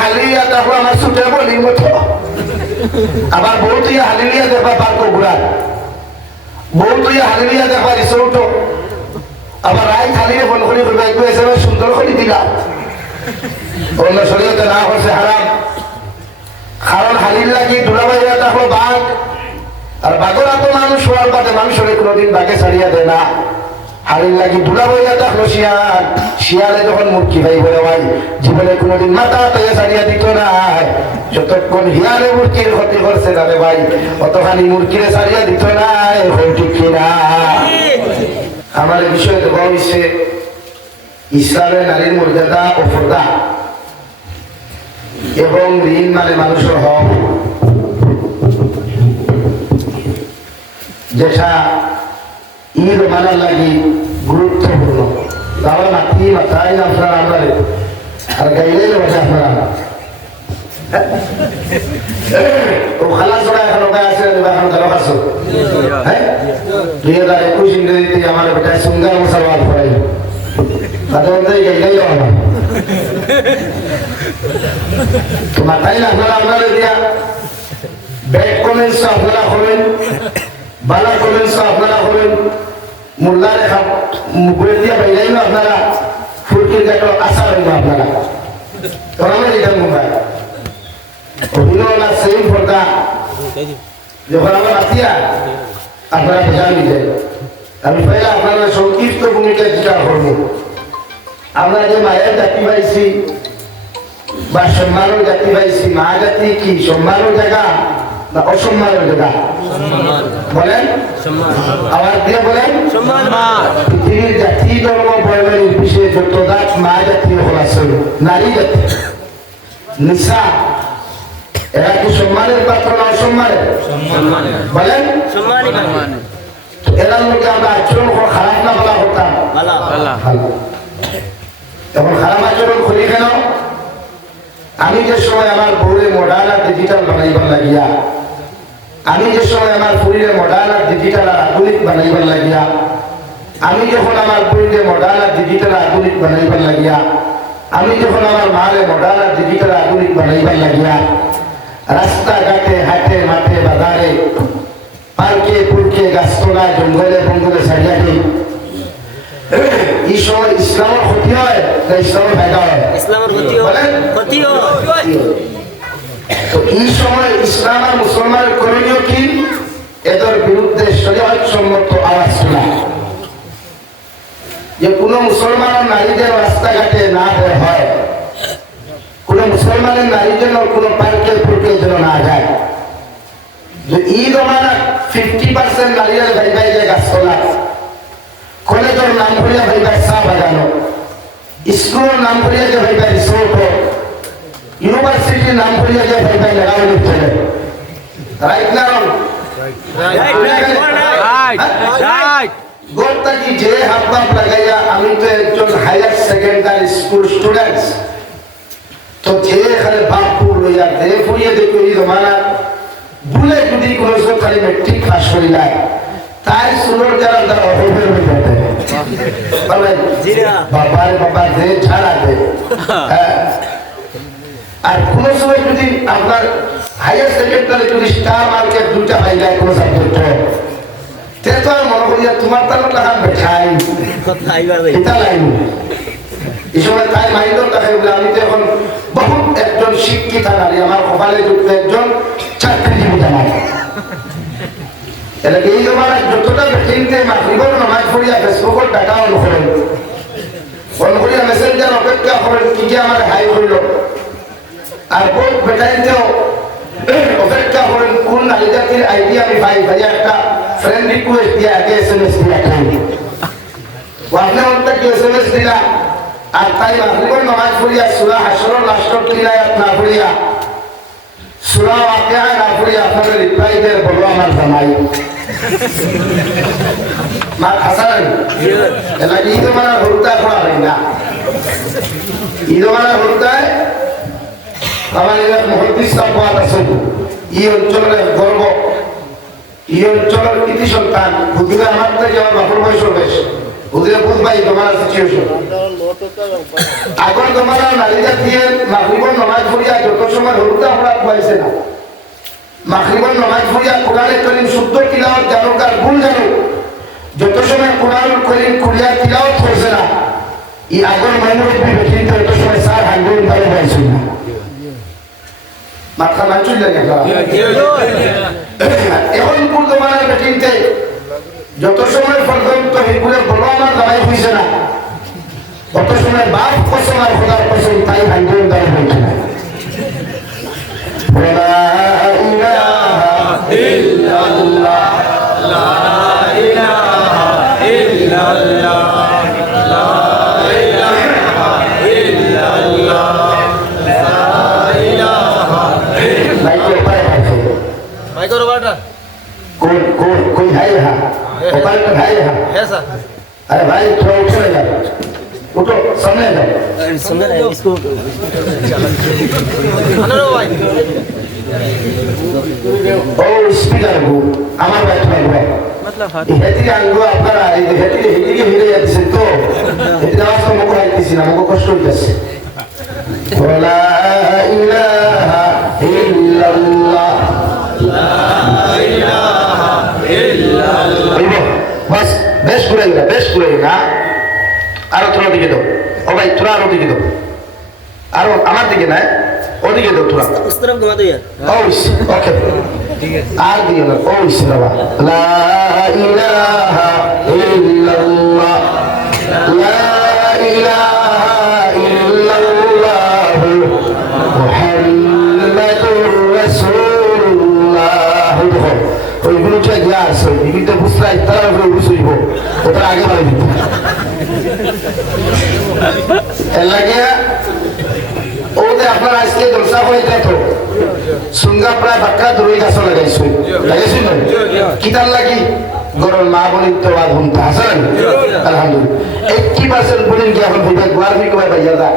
হালিয়া দেখো আমার ছুটে বলির মতো আবার বউ তুই হালিয়া দেখবা পার্ক ঘুরা বউ তুই হালিয়া দেখবা রিসোর্ট আবার রায় খালিয়ে ফোন করি সুন্দর করে দিলা অন্য শরীয়তে না হচ্ছে হারাম কারণ হালির লাগি দুলাবাইয়া দেখো বাঘ আর বাঘরা তো মানুষ হওয়ার বাদে মানুষের কোনোদিন বাঘে ছাড়িয়া দেয় না হালির লাগি দুলাবাইয়া দেখলো শিয়াল শিয়ালে যখন মুরগি ভাই বলে ভাই জীবনে কোনোদিন মাথা থেকে ছাড়িয়া দিত না যতক্ষণ হিয়ালে মুরগির ক্ষতি করছে না রে ভাই অতখানি মুরগিরে ছাড়িয়া দিত না ঠিক কিনা আমার এই বিষয়ে তো হচ্ছে ইসলামের নারীর মর্যাদা ও পর্দা এবং ঋণ মানে মানুষের হক যেটা ঈদ মানার লাগি গুরুত্বপূর্ণ তাহলে মাতি মাথায় না আপনারা আমরা আর গাইলে বসে আপনারা ও খালা চড়া এখন ওখানে আছে এখন ধরো আসো হ্যাঁ 2021 ইংরেজিতে আমার বেটা সুন্দর মুসলমান পড়াই তাদের মধ্যে গাইলেই আমার তো মাথায় না আপনারা আপনারা দিয়া ব্যাড কমেন্টস আপনারা হবেন বালা কমেন্টস আপনারা হবেন মোল্লা রেখা মুখে দিয়া বাইলাই না আপনারা ফুলকির গাটো আশা হইল আপনারা তোরা আমরা যেটা মুম্বাই অভিনয় সেই পর্দা যখন আমার আতিয়া আপনারা বোঝা নিলে আমি পয়লা আপনারা সংক্ষিপ্ত ভূমিকা যেটা করবো আমরা যে মায়ের জাতি পাইছি বা সম্মানের জাতি পাইছি মা জাতি কি সম্মানের জায়গা না অসম্মানের জায়গা বলেন আবার দিয়ে বলেন পৃথিবীর জাতি ধর্ম বয়বের নির্বিশেষে যত জাত মা জাতি হল আসল নারী জাতি নিশা এরা কি সম্মানের পাত্র না অসম্মানের বলেন এরা লোকে আমরা আচরণ খারাপ না বলা হতাম তখন খারাপ আচরণ করি কেন আমি যে সময় আমার বউরে মডার্ন আর ডিজিটাল বানাইবার লাগিয়া আমি যে সময় আমার পুরীরে মডার্ন আর ডিজিটাল আর আধুনিক বানাইবার লাগিয়া আমি যখন আমার পুরীরে মডার্ন আর ডিজিটাল আধুনিক বানাইবার লাগিয়া আমি যখন আমার মারে মডার্ন আর ডিজিটাল আধুনিক বানাইবার লাগিয়া রাস্তাঘাটে হাটে মাঠে বাজারে পার্কে পুরকে গাছতলায় জঙ্গলে বঙ্গলে সারিয়া দিই এই সময় ইসলামের ক্ষতি হয় না ইসলামের ফায়দা হয় ইসলামের ক্ষতি হয় তো এই সময় ইসলাম আর মুসলমানের করণীয় কি এদের বিরুদ্ধে শরীয়ত সম্মত আওয়াজ শোনা যে কোনো মুসলমান নারীদের রাস্তাঘাটে না বের হয় কোনো মুসলমানের নারী যেন কোনো পার্কে পুরকে যেন না যায় যে ঈদ আমার 50% নারীরা ভাই ভাই যে গাছতলা কলেজের নাম করিয়া ভাই ভাই চা বাজানো স্কুলের নাম করিয়া যে ভাই ভাই রিসোর্ট ইউনিভার্সিটির নাম করিয়া যে ভাই ভাই লাগানো চলে রাইট না রং গোটা কি যে হাত পাপ লাগাইয়া আমি তো একজন হায়ার সেকেন্ডারি স্কুল স্টুডেন্টস তো যে এখানে বাপপুর লইয়া দে ফুরিয়ে দেখো এই জমানা ভুলে যদি কোনো খালি মেট্রিক পাস করি নাই তাই সুন্দর যারা তারা অহবের হয়ে যাবে বাবার বাবা দে ছাড়া দে আর কোন সময় যদি আপনার হায়ার সেকেন্ডারি যদি স্টার মার্কেট দুটা পাই যায় কোনো সাবজেক্ট তে তো আর মনে করি তোমার তার টাকা বেঠাই এটা লাইন এই সময় তাই মাইন্ডও দেখাই বলে আমি তো এখন বহুত একজন শিক্ষিত নারী আমার কপালে যুক্ত একজন চাকরিজীবী জানাই এলাকা এই জমানা যতটা বেটিনতে মাগরিবের নামাজ পড়িয়া ফেসবুকের ডাটা অন করেন অন করিয়া মেসেঞ্জার অপেক্ষা করেন কি কি আমার হাই হইল আর বহুত বেটাইতেও অপেক্ষা করেন কোন নারী জাতির আইডি আমি পাই ভাইয়া একটা ফ্রেন্ড রিকোয়েস্ট দিয়ে আগে SMS দিয়ে রাখেন আপনি ওটা কি SMS দিলা আর তাই মাগরিবের নামাজ পড়িয়া সূরা হাশরের লাস্টের তিন আয়াত না পড়িয়া সূরা ওয়াকিয়া না পড়িয়া আপনাদের রিপ্লাই দেন বলো আমার জামাই মা হাসান এলা ঈদ মানে হরতা করা হয় না ঈদ মানে হরতায় আমার এক মুহাদ্দিস সাহেব আছেন এই অঞ্চলের গর্ব এই অঞ্চলের কৃতি সন্তান হুজুরে আমার থেকে আমার বাপর বয়স বেশ হুজুরে বুঝবাই তোমার সিচুয়েশন এখন তোমার নারী জাতীয় মাগরিবের নামাজ হয়েছে না মাগরিবের নামাজ পড়িয়া কোরআনে কারীম শুদ্ধ তিলাওয়াত জানো কার ভুল জানো যত সময় কোরআনুল কারীম খুলিয়া তিলাওয়াত করছে না এই আগর মাইনুর বিবেকিত যত সময় স্যার হাঙ্গুন তালে পাইছে না মাথা মানছুই লাগে এখন কোন জমানার বেটিনতে যত সময় পর্যন্ত হিগুলো বড় আমার দাঁড়াই হয়েছে না তত সময় বাপ কসম আর খোদার কসম তাই হাঙ্গুন তালে পাইছে না कोई है यहाँ ऊपर तो है यहाँ अरे भाई थोड़ा उठो यार उठो सामने जाओ इसको ओ स्पीकर को আমার বাইক লাগবে मतलब হেতি আঙ্গো আপনারা এই হেতি হিদিকে হিরে যাচ্ছে তো এটা আওয়াজ তো মুখ আইতেছি না মুখ কষ্ট হইতাছে লা ইলাহা ইল্লাল্লাহ লা ইলাহা ইল্লাল্লাহ বাস বেশ করে না আর তোরা দিকে দাও ও ভাই তোরা আর দিকে দাও আর আমার দিকে না ওদিকে দাও তোরা उस तरफ घुमा दो यार ওকে ঠিক আছে আর দিও না বাবা লা ইলাহা ইল্লাল্লাহ লা ইলাহা ইল্লাল্লাহ মুহাম্মাদুর রাসূলুল্লাহ ওইগুলো তো গিয়া আছে বিভিন্ন বুঝলাই তারা বুঝিব ওটা আগে বাড়ি দিত এলাকা ওদের আপনার আজকে জলসা হয়ে যেত সুঙ্গা প্রায় বাক্কা দূরে গাছ লাগাইছুন না কিতার লাগি গরম মা বলি তো বাদ হুম হাসান আলহামদুলিল্লাহ 80% বলেন কি এখন বিবেক বারবি কবে ভাইয়া দা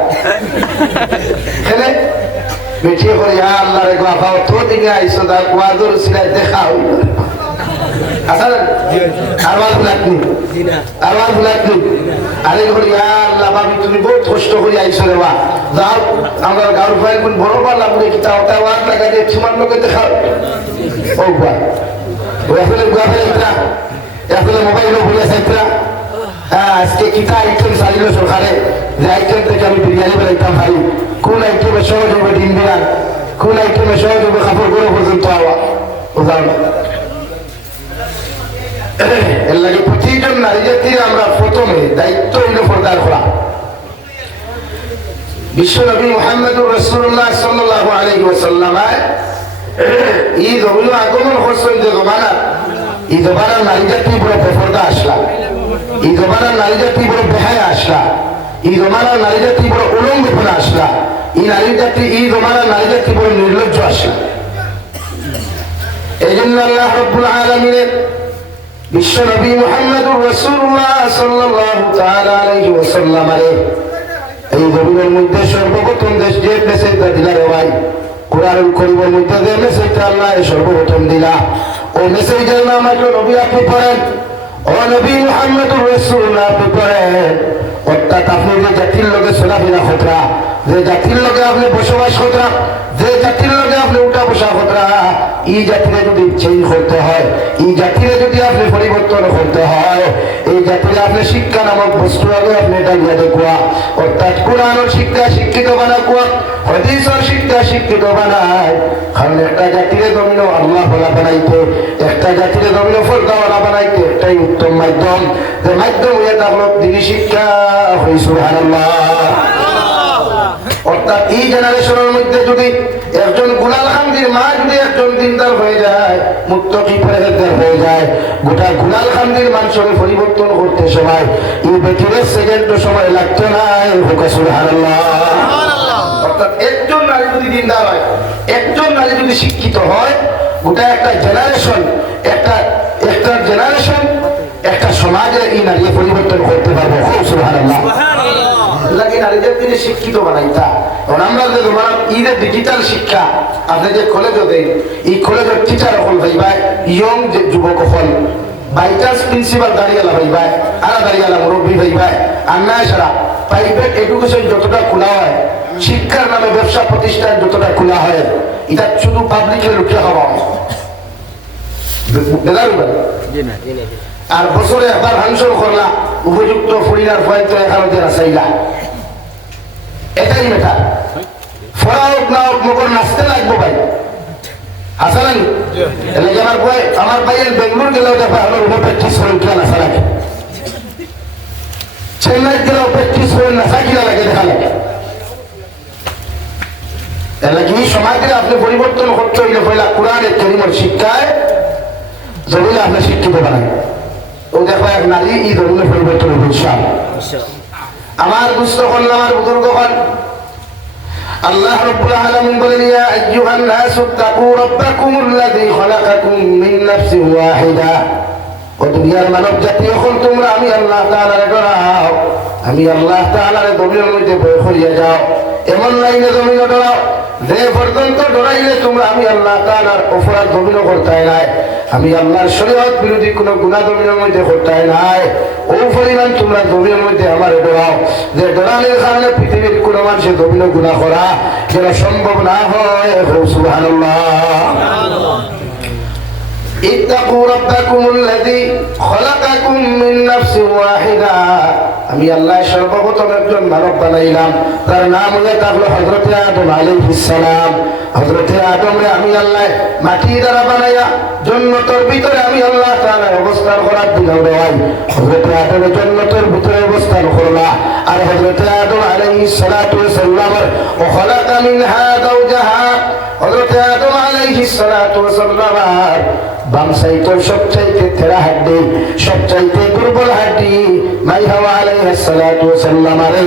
খেলে বেটি করে ইয়া আল্লাহ রে গাফাও তো দিকে আইছো দা ওয়াজুর সিলাই দেখা হইল হাসান আরওয়াজ লাগনি আরওয়াজ লাগনি আরে করে ইয়া আল্লাহ বাবি তুমি বহুত কষ্ট করে আইছো রে বা যাও আমরা গাঁর ভাই কোন বড় বালা বলে কি তাও ওয়াজ লাগা দিয়ে তোমার লোকে দেখাও ও বা ওই আসলে গাবে এটা আসলে মোবাইলে বলে সাইত্রা হ্যাঁ আজকে কিতা আইটেম চালিয়ে সরকারে যে আইটেম থেকে আমি বিরিয়ানি বানাইতাম ভাই কোন আইটেমে সহজ হবে ডিম বিরান কোন আইটেমে সহজ হবে কাপড় গরম পর্যন্ত আওয়া বুঝলাম না এর লাগে প্রতিজন নারী জাতির আমরা প্রথমে দায়িত্ব হইল পর্দার করা বিশ্বনবী মুহাম্মদুর রাসূলুল্লাহ সাল্লাল্লাহু আলাইহি ওয়াসাল্লাম ঈদ হইল আগমন করছেন যে জমানা এই জমানার নারী জাতি বড় বেপরদা আসলা এই জমানার নারী জাতি বড় বেহায়া আসলা এই জমানার নারী জাতি বড় উলঙ্গপনা আসলা এই জমানার নারী জাতি বড় নির্লজ্জ আসলা এই জন্য আল্লাহ রাব্বুল আলামিনের বিশ্বনবী মুহাম্মদুর রাসূলুল্লাহ সাল্লাল্লাহু তাআলা আলাইহি ওয়াসাল্লাম এই জমিনের মধ্যে সর্বপ্রথম দেশ যে মেসেজটা দিলা রে ভাই কোরআনুল কারীমের মধ্যে যে মেসেজটা আল্লাহ সর্বপ্রথম দিলা ও মেসেজের নাম হলো নবী আপনি পড়েন ও নবী মুহাম্মদুর রাসূলুল্লাহ আপনি পড়েন অর্থাৎ আপনি যে জাতির লগে চলাফেরা খতরা যে জাতির লগে আপনি বসবাস খতরা যে জাতির লগে আপনি উঠা বসা খতরা এই জাতিরে যদি চেঞ্জ করতে হয় এই জাতিরে যদি আপনি পরিবর্তন করতে হয় এই জাতিরে আপনি শিক্ষা নামক বস্তু আগে আপনি ডালিয়া দেখুয়া অর্থাৎ কোরআনের শিক্ষা শিক্ষিত বানাকুয়া হাদিসের শিক্ষা শিক্ষিত বানায় কারণ একটা জাতিরে জমিন আল্লাহ বলা বানাইতে একটা জাতিরে জমিন ফরদাওয়ালা বানাইতে একটাই উত্তম মাধ্যম যে মাধ্যম হয়ে থাকলো দিনী শিক্ষা হই সুবহানাল্লাহ অর্থাৎ এই জেনারেশনের মধ্যে যদি একজন গুলাল হামদির মা যদি একজন দিনদার হয়ে যায় মুত্তাকি পরহেজগার হয়ে যায় গোটা গুলাল হামদির মানুষকে পরিবর্তন করতে সময় এই বেটিরের সেকেন্ড সময় লাগতো না সুবহানাল্লাহ অর্থাৎ একজন নারী যদি দিনদার হয় একজন নারী যদি শিক্ষিত হয় গোটা একটা জেনারেশন একটা সমাজে এই নারী পরিবর্তন করতে পারবে সুবহানাল্লাহ লাগে নারীদের তিনি শিক্ষিত বানাইতা কারণ আমরা যে তোমার ঈদের ডিজিটাল শিক্ষা আপনি যে কলেজে দেন এই কলেজের টিচার হল ভাইবাই ইয়ং যে যুবক হল বাই চান্স প্রিন্সিপাল দাঁড়িয়ে ভাইবাই আরা দাঁড়িয়ে মুরব্বী ভাইবাই আর না সারা প্রাইভেট এডুকেশন যতটা খোলা হয়, শিক্ষার নামে ব্যবসা প্রতিষ্ঠান যতটা খোলা হয়, এটা শুধু পাবলিকের লুকিয়ে হওয়া আর বছরে একবার হাংসর করলা উপযুক্ত ফুরিনার ফয়তো এখানে রাসাইলা, এটাই মেটা ফরা হোক না হোক মকর নাচতে লাগবো ভাই। আসা নাকি এলাকি আমার ভাইয়ের বেঙ্গলোর গেলেও দেখো আমার উপর প্র্যাকটিস করেন কিনা নাচা লাগে, চেন্নাই গেলেও প্র্যাকটিস করেন নাচা কিনা লাগে দেখা লাগে। এলাকি সমাজের আপনি পরিবর্তন করতে হইলে পয়লা কোরআনের কারীমের শিক্ষায় জমিনে আপনি শিক্ষিত বানায়। ও দেখো এক নারী এই জমিনে পরিবর্তন হবে ইনশাআল্লাহ। আমার দুস্থ হন আমার বুজুর্গ হন, আল্লাহ রাব্বুল আলামিন বলেন ইয়া আইয়ুহান নাসু তাকু রাব্বাকুমুল্লাযী খালাকাকুম মিন নাফসিন ওয়াহিদা। ও দুনিয়ার মানব জাতি, এখন তোমরা আমি আল্লাহ তাআলারে ডরাও, আমি আল্লাহ তাআলারে জমিনের মধ্যে ভয় করিয়া যাও। এমন লাইনে জমিনে ডরাও যে পর্যন্ত ডরাইলে তোমরা আমি আল্লাহ তাআলার অপরাধ জমিনে করতে নাই, আমি আল্লাহর শরীয়ত বিরোধী কোনো গুনাহ জমিনের মধ্যে করতে নাই। ও পরিমাণ তোমরা জমিনের মধ্যে আমার ডরাও যে ডরানোর কারণে পৃথিবীর কোনো মানুষের জমিনে গুনাহ করা যেন সম্ভব না হয়। সুবহানাল্লাহ। ইত্তাকু রাব্বাকুমুল্লাযী খালাকাকুম মিন নাফসিন ওয়াহিদা। আমি আল্লাহ সর্বপ্রথম একজন মানব বানাইলাম, তার নাম হলো হযরত আদম আলাইহিস সালাম। হযরত আদমরে আমি আল্লাহ মাটি দ্বারা বানাইয়া জান্নাতের ভিতরে আমি আল্লাহ তাআলা অবস্থান করার দিলাম দেওয়াই। হযরত আদমের জান্নাতের ভিতরে অবস্থান করলা, আর হযরত আদম আলাইহিস সালাতু ওয়াস সালামের ও খালাকা মিনহা যাওজাহা। হযরত আদম আলাইহিস সালাতু ওয়াস সালামের বাম সাইডের সবচাইতে থেরা হাড্ডি, সবচাইতে দুর্বল হাড্ডি মাই হাওয়া আলাইহিস সালাতু ওয়াস সালাম আরে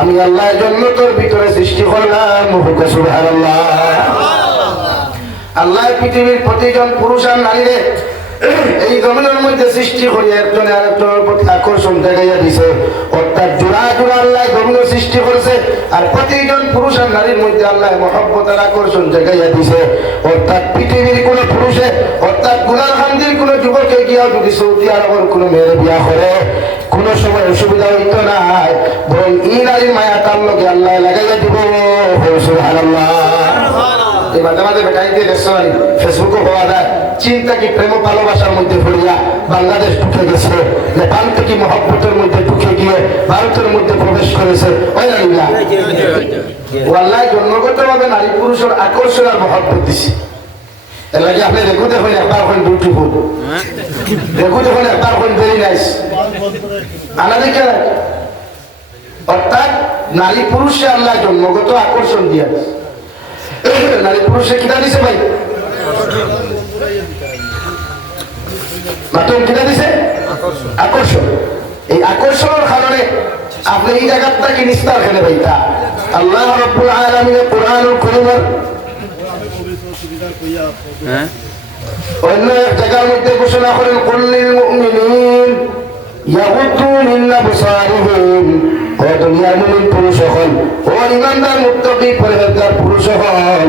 আমি আল্লাহ জান্নাতের ভিতরে সৃষ্টি করলাম। সুবহানাল্লাহ। আল্লাহ পৃথিবীর প্রতিজন পুরুষ আর নারীরে এই জমিনের মধ্যে সৃষ্টি করে একজনে আরেকজনের প্রতি আকর্ষণ দেখাইয়া দিছে, অর্থাৎ জোড়া জোড়া আল্লাহ জমিন সৃষ্টি করেছে, আর প্রতিজন পুরুষ আর নারীর মধ্যে আল্লাহ মহব্বত আর আকর্ষণ দেখাইয়া দিছে। অর্থাৎ পৃথিবীর কোন পুরুষে অর্থাৎ গুলার হামদির কোন যুবকে গিয়া যদি সৌদি আরবের কোন মেয়ের বিয়া করে কোন সময় অসুবিধা হইত না, বরং এই নারীর মায়া তার লোকে আল্লাহ লাগাইয়া দিব। সুবহানাল্লাহ। মাঝে মাঝে বেটাইতে দেখছেন ফেসবুকে হওয়া যায় চিন্তা কি প্রেম ভালোবাসার মধ্যে পড়িয়া বাংলাদেশ ঢুকে গেছে, নেপাল থেকে মহব্বতের মধ্যে ঢুকে গিয়ে ভারতের মধ্যে প্রবেশ করেছে। ওই না আল্লাহ জন্মগত ভাবে নারী পুরুষের আকর্ষণ আর মহব্বত দিছে। এর লাগে আপনি দেখো দেখুন একবার হন বিউটিফুল, দেখো দেখুন একবার হন ভেরি নাইস আনা দেখে। অর্থাৎ নারী পুরুষে আল্লাহ জন্মগত আকর্ষণ দিয়ে নারী পুরুষে কিনা দিছে ভাই, মাত্র কিনা দিছে আকর্ষণ। এই আকর্ষণের কারণে আপনি এই জায়গাটা কি নিস্তার খেলে ভাইটা আল্লাহ রাব্বুল আলামিন কোরআনুল কারীমের অন্য এক জায়গার মধ্যে ঘোষণা করেন কুল্লিল মুমিনিন ইয়াগুদ্দু মিন আবসারিহিম। ও দুনিয়ার মুমিন পুরুষ হল, ও ইমানদার মুত্তাকি পরহেজগার পুরুষ হল,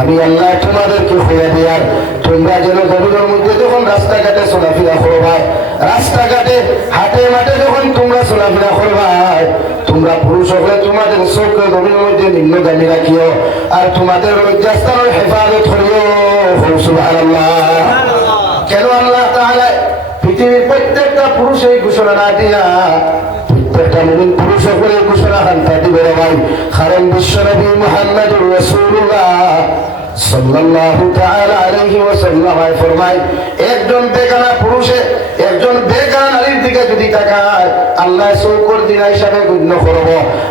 আমি আল্লাহ তোমাদেরকে খুঁজে দেয়ার তোমরা যেন জমিনের মধ্যে যখন রাস্তাঘাটে চলাফেরা করবা, রাস্তাঘাটে হাটে মাঠে যখন তোমরা চলাফেরা করবা, তোমরা পুরুষ হলে তোমাদের চোখকে জমিনের মধ্যে নিম্নগামী রাখিও, আর তোমাদের লজ্জাস্থানের হেফাজত করিও। সুবহানাল্লাহ। কেন আল্লাহ তাআলা পৃথিবীর প্রত্যেকটা পুরুষ এই ঘোষণা না দিয়া প্রত্যেকটা মুমিন পুরুষ করে ঘোষণা হান্তা দিবে ভাই? কারণ বিশ্বনবী মুহাম্মদুর রাসূলুল্লাহ সাল্লাল্লাহু তাআলা আলাইহি ওয়াসাল্লাম ফরমায়, একজন বেগানা পুরুষে একজন বেগানা নারীর দিকে যদি তাকায় আল্লাহ চৌকর দিনা হিসাবে গণ্য করব,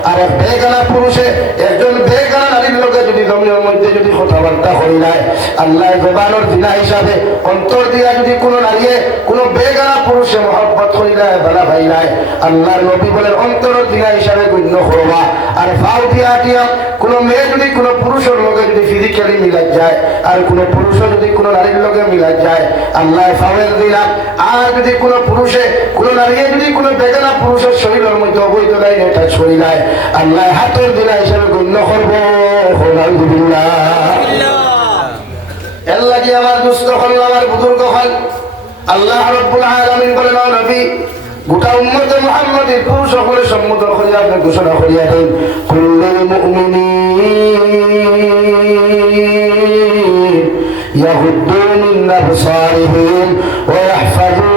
আর বেগানা পুরুষে একজন বেগানা নারীর লোকে যদি জমিনের মধ্যে যদি কথাবার্তা হই নাই আল্লাহ জবানের দিনা হিসাবে অন্তর দিয়া যদি কোনো নারীয়ে কোনো বেগানা পুরুষে মহব্বত হই নাই বালা ভাই নাই, আল্লাহর নবী বলেন অন্তরের দিনা হিসাবে গণ্য করবা। আর ফাউ দিয়া দিয়া কোনো মেয়ে যদি কোনো পুরুষের লোকে যদি ফিজিক্যালি মিলাজ যায়, আর কোনো পুরুষ যদি কোনো নারীর লোকে মিলাজ যায় আল্লাহ ফাউয়ের দিলাম। আর যদি কোনো পুরুষে কোনো নারী যদি কোনো বেগানা পুরুষের শরীরের মধ্যে অবৈধ লাইন এটা শরীর নাই আল্লাহ হাতের দিনা হিসাবে গণ্য করবো। এর লাগে আমার দুস্থ হল আমার বুজুর্গ হল আল্লাহ রাব্বুল আলামিন বলেন, ও নবী গোটা উম্মতে মুহাম্মাদের পুরুষ সকলে সম্বোধন করিয়া আপনি ঘোষণা করিয়া দেন কুল্লুল মুমিনিন ইয়াগুদ্দু মিন আবসারিহিম ওয়া ইয়াহফাযু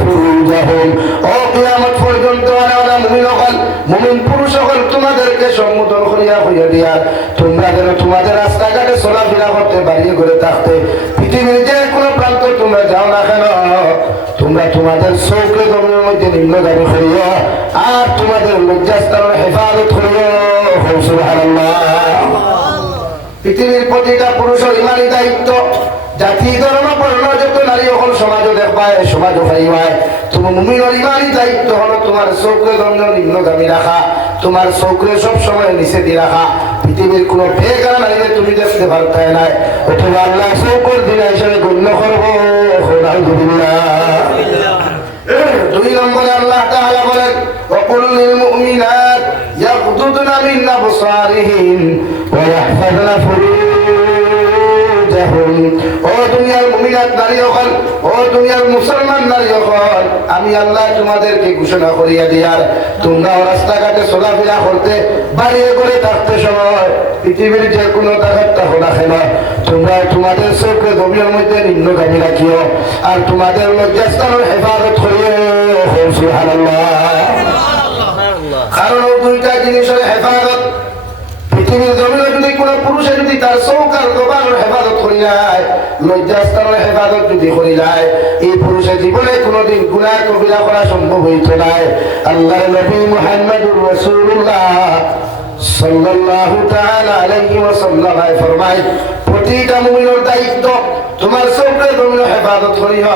ফুরুজাহুম। ও কিয়ামত পর্যন্ত ওরা মুমিন হল, মুমিন পুরুষ হল, তোমাদেরকে সম্বোধন করিয়া হইয়া দিয়া তোমরা যেন তোমাদের রাস্তাঘাটে চলাফেরা করতে বাড়িয়ে করে থাকতে পৃথিবীর যে কোনো প্রান্ত তোমরা যাও না কেন, তোমরা তোমাদের চৌকে জমির মধ্যে নিম্নগামী করিও আর তোমাদের লজ্জাস্থানের হেফাজত করিও। সুবহানাল্লাহ। পৃথিবীর প্রতিটা পুরুষের ইমানি দায়িত্ব, জাতি ধর্ম বর্ণ যত নারী হল সমাজও দেখবায় সমাজও পাইবায়, তুমি মুমিনের ইমানি দায়িত্ব হলো তোমার চৌকে জমির নিম্নগামী রাখা, তোমার চৌকে সব সময় নিচে দিয়ে রাখা। পৃথিবীর কোনো বেগান নারীকে তুমি দেখতে পারতে নাই, অথবা আল্লাহ চৌকর দিন হিসেবে গণ্য করবো। দুই নম্বরে আল্লাহ তাআলা বলেন ওয়াকুল লিল মুমিনাত ইয়াগদুদনা মিন আবসারিহিম ওয়া ইয়াহফাযনা ফুরুজাহুম। ও দুনিয়ার মুমিনাত নারী হল, ও দুনিয়ার মুসলমান নারী হল, আমি আল্লাহ তোমাদেরকে ঘোষণা করিয়া দিয়ার তোমরা রাস্তাঘাটে চলাফেরা করতে বাড়িয়ে করে থাকতে সময় পৃথিবীর যে কোনো জায়গাটা হল কেন তোমরা তোমাদের চোখে গভীর মধ্যে নিম্নগামী রাখিও আর তোমাদের লজ্জাস্থানের হেফাজত করিও। সুবহানাল্লাহ। কারণ দুইটা জিনিসের হেফাজত, পৃথিবীর জমিনে যদি কোনো পুরুষে যদি তার চৌকার দোকানের হেফাজত করি যায়, লজ্জাস্থানের হেফাজত যদি করি যায়, এই পুরুষের জীবনে কোনোদিন গুনাহ কবিরা করা সম্ভব হইত নাই। আল্লাহর নবী মুহাম্মদুর রাসূলুল্লাহ সাল্লাল্লাহু তাআলা আলাইহি ওয়াসাল্লাম ফরমায় প্রতিটা মুমিনের দায়িত্ব তোমার চৌকে জমিনের হেফাজত করিও।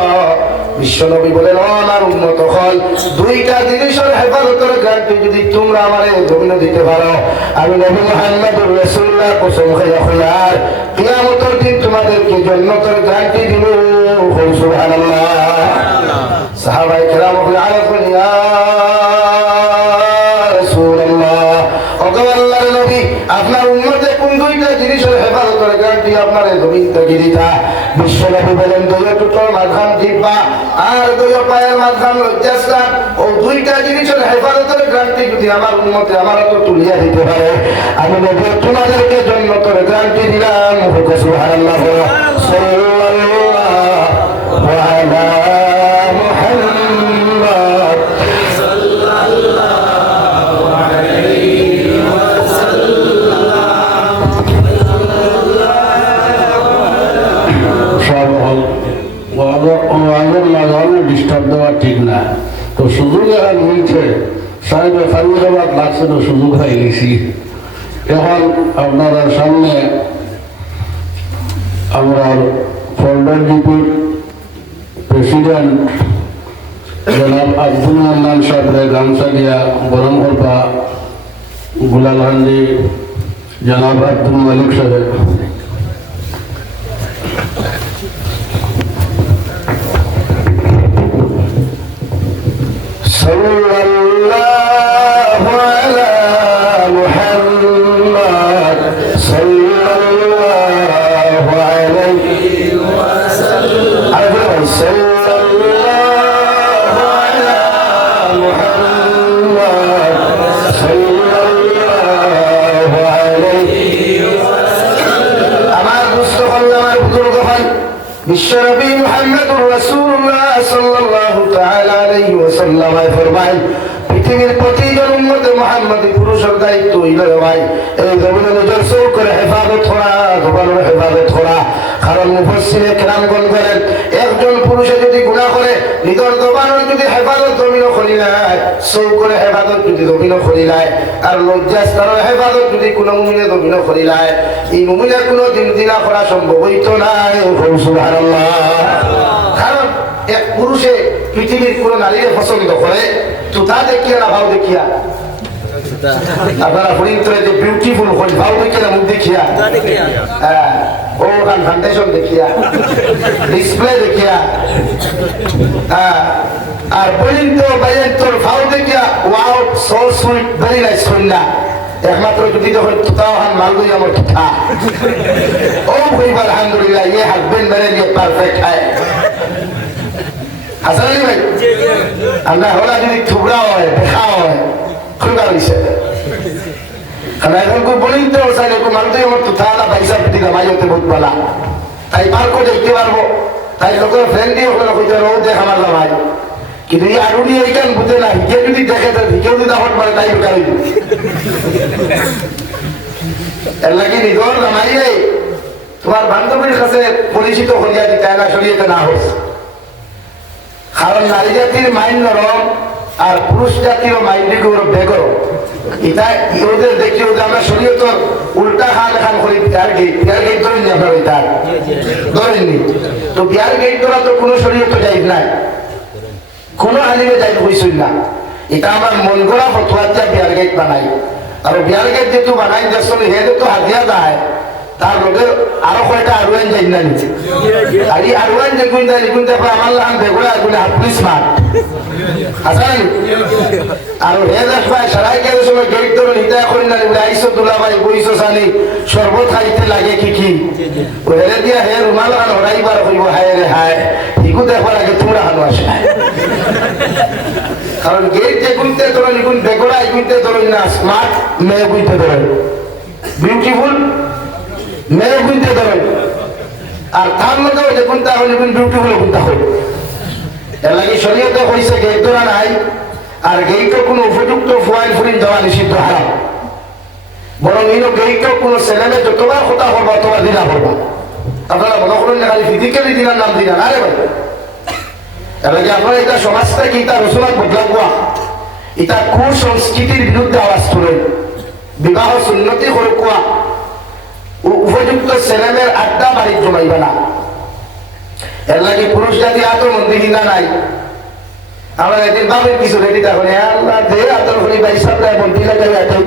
বিশ্বনবী বলেন ও আমার উম্মত হল, দুইটা জিনিসের হেফাজতের গ্যারান্টি যদি তোমরা আমারে জমিনে দিতে পারো, আমি নবী মুহাম্মদুর রাসূলুল্লাহ কসম খাইয়া কইয়ার কিয়ামতের দিন তোমাদেরকে জান্নাতের গ্যারান্টি দিব। সুবহানাল্লাহ। সাহাবায়ে কেরাম বলেন ইয়া রাসূলুল্লাহ, ওগো আল্লাহর নবী আপনার উম্মতে কোন দুইটা জিনিসের হেফাজতের গ্যারান্টি আপনার জমিন থেকে দিতা? বিশ্বনবী বলেন দুই টুকরো মাঝখান জিহ্বা আর দুই পায়ের মাঝখান লজ্জাস্থান। ও দুইটা জিনিসের হেফাজতের গ্যারান্টি যদি আমার উম্মতে আমার তো তুলিয়া দিতে পারে, আমি নবী তোমাদেরকে জান্নাতের গ্যারান্টি দিলাম। সুবহানাল্লাহ। সাল্লাল্লাহু আলা মুহাম্মদ সাল্লাল্লাহু আলাইহি ওয়াসাল্লাম। ডিস্টার্ব দেওয়া ঠিক না, তো সুযোগ এখন হয়েছে সাহেবে ফারিদাবাদ লাগছে, তো সুযোগ হয়ে গেছি। এখন আপনারা সামনে আমরা ফোল্ডার জিপির প্রেসিডেন্ট জনাব আব্দুল মান্নান সাহেবের গামছা দিয়া বরং করবা গুলালহান্দি জনাব আব্দুল মালিক সাহেব। সাল্লাল্লাহু আলা মুহাম্মদ সাল্লাল্লাহু আলাইহি ওয়াসাল্লাম। সাল্লাল্লাহু আলা মুহাম্মদ সাল্লাল্লাহু আলাইহি ওয়াসাল্লাম। আমার দুস্থ হল, আমার বুজুর্গ হল, বিশ্বনবী মুহাম্মদুর রাসূলুল্লাহ সাল্লাল্লাহু তাআলা আলাইহি ওয়াসাল্লাম ফরমায় পৃথিবীর প্রতিজন উম্মতে মুহাম্মাদি পুরুষের দায়িত্ব হইল ভাই এই জমিনে নিজের চৌকের হেফাজত করা, জবানের হেফাজত করা। কারণ মুফাসসিরে কেরামগণ বলেন একজন পুরুষে যদি গুনাহ করে নিজের জবানের যদি হেফাজত জমিনে করি নাই, চৌকের হেফাজত যদি জমিনে করি নাই, আর লজ্জাস্থানের হেফাজত যদি কোনো মুমিনে জমিনে করি নাই, এই মুমিনের কোনো দিন দিনা করা সম্ভব হইতো নাই। সুবহানাল্লাহ। কারণ এক পুরুষে পৃথিবীর কোন নারীকে পছন্দ করে তো তা দেখিয়া না ভাব দেখিয়া, আপনারা ফরিদপুরে যে বিউটিফুল হল ভাব দেখিয়া না মুখ দেখিয়া, হ্যাঁ ও ফাউন্ডেশন দেখিয়া, ডিসপ্লে দেখিয়া, হ্যাঁ আর বলিন তো বাইরেন তোর ভাব দেখিয়া wow so sweet very nice শুনলা একমাত্র যদি যখন তুতাও হান মালগুই আমার তুতা ও ভাই আলহামদুলিল্লাহ ये हस्बैंड मेरे लिए परफेक्ट है। হাসান আলী ভাই আমরা হলা যদি থুবড়া হয় দেখা হয় খুলবা হয়েছে কারণ এখন খুব বলিতে চাই এরকম মানুষ আমার তো থানা পয়সা পেটি কামাই হতে বহুত বলা তাই পার করে দেখতে পারবো তাই লোকের ফ্রেন্ড দিয়ে ওখানে কইতে রো দেখ আমার জামাই কিন্তু এই আরুনি এইখান বুঝে না হিকে যদি দেখে তো হিকেও যদি হট মারে তাই ঢুকাই এর লাগি নিজর জামাই রে তোমার বান্ধবীর কাছে পরিচিত হইয়া দিতে না শরীয়তে না হচ্ছে কারণ নারী জাতির মাইন্ড নরম আর পুরুষ জাতির মাইন্ড বেগর এটা ওদের দেখি ওদের আমরা শরীয়ত উল্টা খান করি বিয়ার গেট ধরেননি আপনার ওইটা ধরেননি তো বিয়ার গেট ধরা তো কোনো শরীয়ত যাই নাই কোনো আলিমে যাই হইছিল না এটা আমার মন গড়া ফটোয়াতে বিয়ার গেট বানাই আর বিয়ার গেট যেহেতু বানাই দেখছেন হেদে তো হাতিয়া যায় তার লগে আরো কয়টা আরুয়ান যাই না নিচে আর এই আরুয়ান দেখুন যাই লিখুন দেখো আমার লাগান বেগুলা এগুলো পুলিশ মার আসান আর হে দেখবা সারাই গেলে সময় গেট ধরে হিতা করি না বলে আইসো দুলা ভাই বইসো সানি শরবত খাইতে লাগে কি কি হেরে দিয়া হে রুমাল লাগান হরাইবার হইব হায় রে হায় হিকু দেখবার আগে তোমরা হানো আসে কারণ গেট যে গুনতে ধরেন লিখুন বেগুলা গুনতে ধরেন না স্মার্ট মেয়ে গুনতে ধরেন বিউটিফুল মেয়ে গুনতে ধরেন আর তার মধ্যে ওই যে গুনতে হলে বিউটিফুল গুনতে হবে এর লাগে শরীয়তে হইছে গেট ধরা নাই আর গেইটও কোনো উপযুক্ত ফুয়াইল ফুরিন দেওয়া নিষিদ্ধ হারাম বরং ইনো গেইটও কোনো ছেলেমে যতবার কথা করবা অতবার দিনা করবা আপনারা মনে করেন না খালি ফিজিক্যালি দিনার নাম দিনা আরে ভাই এর লাগে আপনারা এটা সমাজ থেকে এটা রসুলাত বদলাগুয়া এটা কুসংস্কৃতির বিরুদ্ধে আওয়াজ তুলেন বিবাহ সুন্নতি করে কুয়া উপযুক্ত ছেলেমের আড্ডা বাড়ির জমাইবে না এর লাগে পুরুষ জাতি এত মন্দির কিনা নাই আমরা একদিন বাবের কিছু রেডি তখন আল্লাহ দে আতর হলি ভাই সামনে মন্দির লাগাই আছে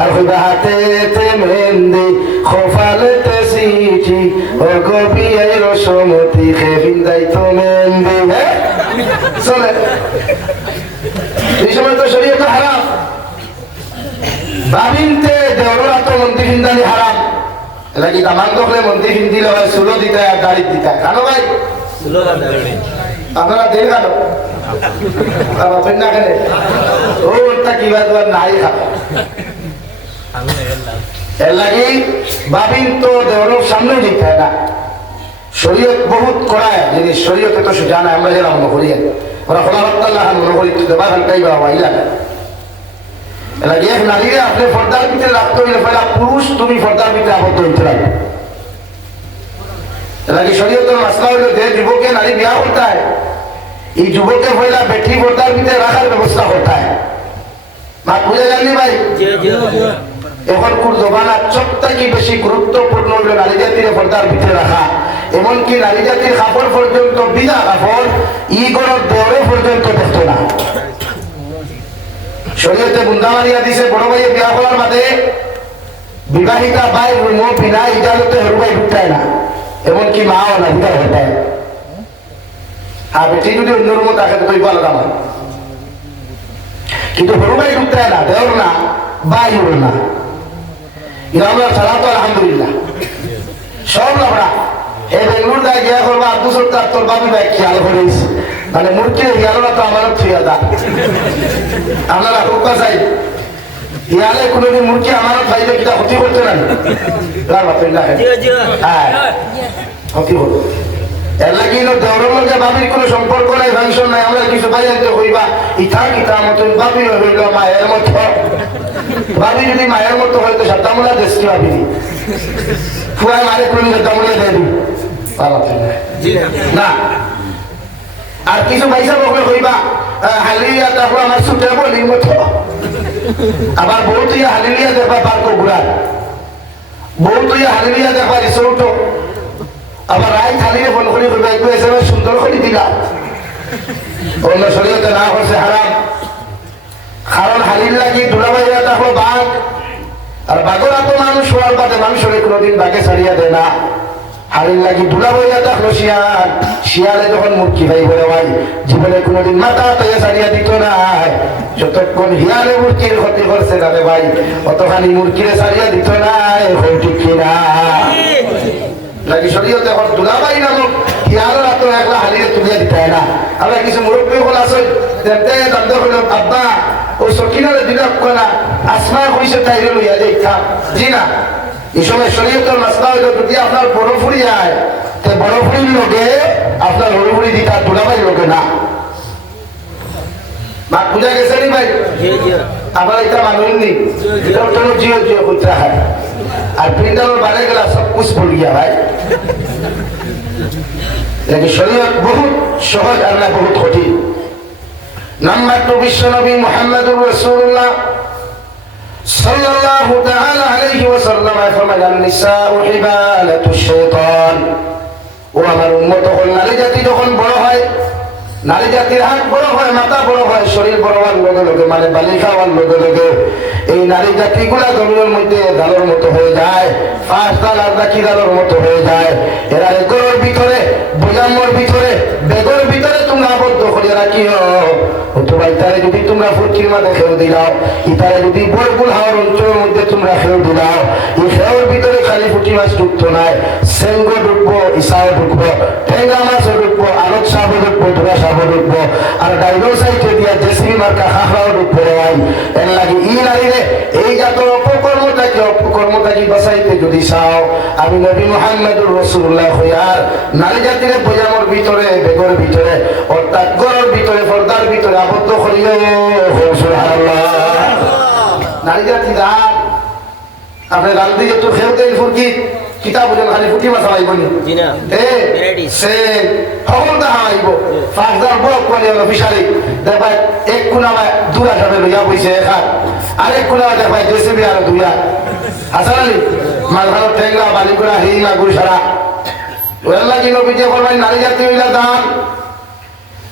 আর হইবা হাতে তে মেহেন্দি খোফালেতে সিটি ও গোপি এই রসমতি খেবিন দায়িত্ব মেহেন্দি হ্যাঁ চলে এই সময় তো শরীয়ত হারাম বাবিনতে দেওয়ার এত মন্দির হিন্দানি হারাম এলাকি দামান দখলে মন্দির হিন্দি লয় সুলো দিতে আর দাড়ি দিতে কেন ভাই আপনারা দেন কেন বাপের না কেন ওটা কি বাদ নাই খাবে এর লাগি বাবিন তো দেওয়ার সামনে দিতে হয় না শরীয়ত বহুত করায় জিনিস শরীয়তে তো জানা আমরা যেন মনে করি ওরা খোলাফাত্তাল্লাহ মনে করি তো দেবা ঘন্টাই বা ওয়াইলা এক নারীরে আপনি পর্দার ভিতরে রাখতে হইলে পয়লা পুরুষ তুমি পর্দার ভিতরে আবদ্ধ হইতে রাখবে এলাকি শরীয়তের মাসলা হইল যে যুবকে নারী বিয়া করতে হয় এই যুবককে পয়লা বেটি পর্দার ভিতরে রাখার ব্যবস্থা করতে হয় মা বুঝে জানলি ভাই এখন কোন জমানা সবথেকে বেশি গুরুত্বপূর্ণ হইল নারী জাতির পর্দার ভিতরে রাখা এমনকি নারী জাতির কাপড় পর্যন্ত বিনা কাপড় ই গড় দেওয়ারে পর্যন্ত দেখতো না শরীয়তে বুন্দা মারিয়া দিছে বড় ভাইয়ে বিয়া করার বাদে বিবাহিতা ভাই রুমো বিনা ইজাজতে হরু ভাই ঢুকতায় না এমনকি মাও না বিদায় হতায় আর বেটি যদি অন্য রুমো তাকে তো আলাদা আমার কিন্তু হরু ভাই ঢুকতায় না দেওর না ভাই হল না আমরা ছাড়া তো আলহামদুলিল্লাহ সব লাভরা এই বেঙ্গুর দায় গিয়া করবা আব্দু সত্তার তোর বাবি ভাই খেয়াল করিস মানে মূর্তি হিয়ালো তো আমার থুয়া দা আপনারা খুব চাই ইয়ালে কোনোদিন মূর্তি আমার ভাইলে কিটা ক্ষতি করতে না হ্যাঁ ক্ষতি হল এর লাগি দেওয়ার লগে বাবির কোনো সম্পর্ক নাই ফাংশন নাই আমরা কিছু বাইরে হইবা ইথা কিতা মতন বাবি হইল মায়ের মতো বাবি যদি মায়ের মতো হয়তো সাতামূলা দেশকে ভাবি ফুয়া মারে কোনো সাতামূলা দেয় না আর কিছু পয়সা বকলে হইবা হালিয়া তারপর আমার ছুটে বলির মতো আবার বউ তুই হালিয়া দেখবা পার্ক ঘুরার বউ তুই হালিয়া দেখবা রিসোর্ট আবার রায় হালিয়ে ফোন করি করবে একটু এসে সুন্দর করে দিলা অন্য শরীয়তে না হচ্ছে হারাম কারণ হালির লাগি দুলাভাইয়া দেখো বাঘ আর বাঘরা তো মানুষ হওয়ার বাদে মানুষের কোনোদিন বাঘে ছাড়িয়া দেয় না হালির লাগি দুলা বইয়া দেখলো শিয়াল শিয়ালে যখন মূর্তি ভাই বলে ভাই জীবনে কোনোদিন মাথা তৈয়া ছাড়িয়া দিত না যতক্ষণ হিয়ালে মূর্তির ক্ষতি করছে না রে ভাই অতখানি মূর্তিরে ছাড়িয়া দিত না এখন ঠিক কিনা লাগি শরীয়তে এখন দুলাভাই নামক হিয়ালের এত একলা হালিয়ে তুলিয়া দিতে হয় না আমরা কিছু মুরব্বী হল আসল দেখতে দান্দা হইল আব্বা ও সকিনারে দিলা কোনা আসমা হইছে তাইরে লইয়া যাইতাম জি না এই সময় শরীয়তের মাসলা হইল যদি আপনার বড় ফুড়ি আয় তো বড় ফুড়ির লোকে আপনার হরুফুড়ি দিতা দুলাভাই লোকে না মাঠ বুঝা গেছে নি ভাই আপনারা এটা মানুষনি এটা তো জিও জিও করতে হয় আর প্রিন্টারের বাড়ে গেলা সব কুছ পড় গিয়া ভাই लेकिन शरीयत बहुत सहज और ना बहुत कठिन नंबर 2 विश्व नबी मुहम्मदुर रसूलुल्लाह सल्लल्लाहु ताला अलैहि वसल्लम फरमाया निसाउ हिबालतुश शैतान ও আমার উম্মত হল নারী জাতি যখন বড় হয় নারী জাতির হাত বড় হয় মাথা বড় হয় শরীর বড় হওয়ার লগে লগে মানে বালিকা হওয়ার লগে লগে এই নারী জাতিগুলা জমিনের মধ্যে দালোর মতো হয়ে যায় পাঁচ দাল আর বাকি দালোর মতো হয়ে যায় এরা এগোর ভিতরে বোজাম্মর ভিতরে বেগর ভিতরে তোমরা আবদ্ধ করিয়া রাখিও অথবা ইতারে যদি তোমরা ফুটকির মাঝে খেয়ে দিলাও ইতারে যদি বরগুল হাওয়ার অঞ্চলের মধ্যে তোমরা খেয়ে দিলাও এই খেয়ের ভিতরে খালি ফুটি মাছ ঢুকতো নাই সেঙ্গ ঢুকবো ইসাও ঢুকবো ঠেঙ্গা মাছও ঢুকবো আলোক সাপও ঢুকবো ধোয়া সাপও ঢুকবো আর ডাইনোর সাইডে দিয়া জেসিবি মার্কা হাঁকড়াও ঢুকবো ভাই এর লাগে ই নারীরে এই জাতীয় অপকর্মটাকে বাঁচাইতে যদি চাও আমি নবী মুহাম্মদুর রাসূলুল্লাহ হইয়ার নারী জাতিরে বোঝানোর ভিতরে বেগর ভিতরে অর্থাৎ গড়ের ভিতরে পর্দার ভিতরে আবদ্ধ করিও সুবহানাল্লাহ নারী জাতি রাত আপনি রাত দিয়ে তো খেলতে ফুরকি কিতাব বুঝেন খালি ফুটি মাছ হাইব নি সে সকলটা হাইব পাঁচদার বড় করে হলো ফিসারি দেখবাই এক কোনা দুরা যাবে লইয়া বইছে এখান আরেক কোনা দেখবাই জেসিবি আর দুইয়া আসালি মাঝখানো টেঙ্গা বালিগুড়া হিংলা গুড়ি সারা ওর লাগি নবীজি বলবেন নারী জাতি হইলা দান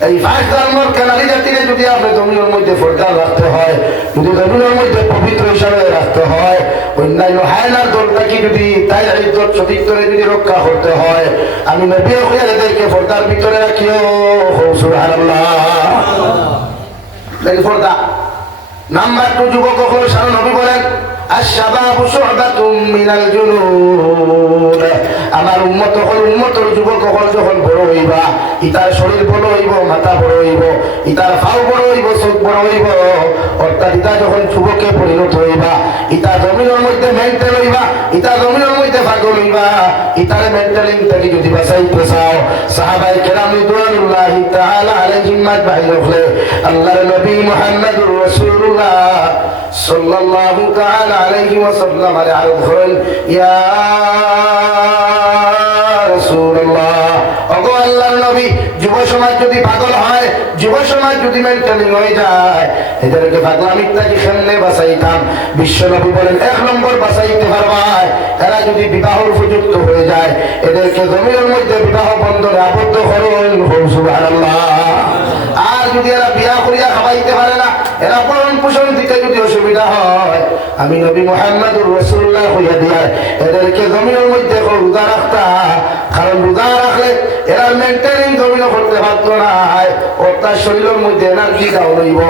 এই পাঁচ ধর্মর নারী জাতিরে যদি আপনি জমিনের মধ্যে পর্দা রাখতে হয় যদি জমিনের মধ্যে পবিত্র হিসাবে রাখতে হয় অন্যান্য হায়নার দলটাকে যদি তাই ইজ্জত সতীত্বরে যদি রক্ষা করতে হয় আমি নবী হইয়া এদেরকে পর্দার ভিতরে রাখিও সুবহানাল্লাহ দেখি পর্দা নাম্বার 2 যুবক হলো সারা নবী বলেন আশ-শাবাবু শু'বাতুম মিনাল জুনুন আমার উম্মত হল উম্মতর যুবক হল যখন বড় হইবা ইতার শরীর বড় হইব মাথা বড় হইব ইতার ফাও বড় হইব চোখ বড় হইব অর্থাৎ ইতা যখন যুবকে পরিণত হইবা ইতা জমিনের মধ্যে মেন্টেল হইবা ইতা জমিনের মধ্যে পাগল হইবা ইতার মেন্টালিং থেকে যদি বাঁচাইতে চাও সাহাবায়ে কেরাম রিদওয়ানুল্লাহি তাআলা আলাইহিম আজমাইন হলে আল্লাহর নবী মুহাম্মদুর রাসূলুল্লাহ সাল্লাল্লাহু তাআলা আলাইহি ওয়াসাল্লাম আরে আরো ধরেন ইয়া রাসূলুল্লাহ ওগো আল্লাহর নবী যুব সমাজ যদি পাগল হয় যুব সমাজ যদি মেন্টালি হয়ে যায় এদেরকে পাগলামি থেকে সামনে বাঁচাইতাম বিশ্ব নবী বলেন এক নম্বর বাঁচাইতে পারবা এরা যদি বিবাহের উপযুক্ত হয়ে যায় এদেরকে জমিনের মধ্যে বিবাহ বন্ধনে আবদ্ধ করুন সুবহানাল্লাহ আর যদি এরা বিয়া করিয়া খাওয়াইতে পারে না এরা পরণ পোষণ দিতে যদি অসুবিধা হয় আমি নবী মুহাম্মদুর রাসূলুল্লাহ হইয়া দিয়ার এদেরকে জমিনের মধ্যে রোজা রাখতা কারণ রোজা রাখলে এরা মেনটেনিং জমিন করতে পারতো না অর্থাৎ শরীরের মধ্যে এনার্জি ডাউন হইব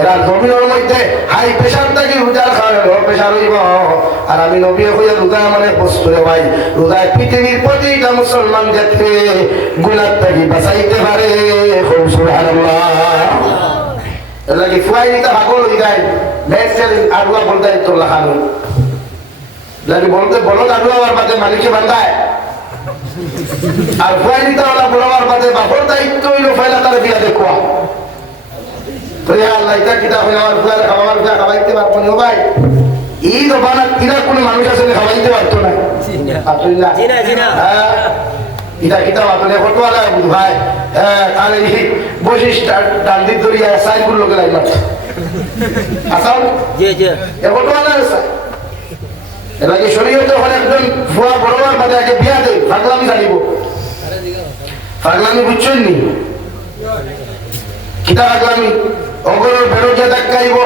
এরা জমিনের মধ্যে হাই প্রেশার থেকে রোজার খাওয়া লো প্রেশার হইব আর আমি নবী হইয়া রোজা মানে বস্তু ভাই রোজায় পৃথিবীর প্রতিটা মুসলমান যাতে গুনাহ থেকে বাঁচাইতে পারে সুবহানাল্লাহ lagi fuai kita bagol dikai mesel adua bolda itu lahanu lagi bolda adua war bade malike bandai R fuai kita ola bolawar bade bagolda itu ilo faila tar biya dekwa to ya Allah এটা kita হইয়ার fuai খাবার যা খাওয়াইতে পারবো না ভাই এই দোকানে কিনা কোন মানুষ আছে খাওয়াইতে পারতো না আব্দুল্লাহ জিনা এটা কিতা বাতলে ফটোয়ালা ভাই আর এই বৈশিষ্ট্য ডান্ডি দরিয়া সাইগুলো লোকে লাই মাছ আসাও জি জি এ ফটোয়ালা আছে এলাকি শরীয়তে হলে একজন ফুয়া বড়বার বাদে আগে বিয়া দেয় পাগলামি জানিব পাগলামি বুঝছেন নি কিতা পাগলামি অগরের বেরোকে ধাক্কাইব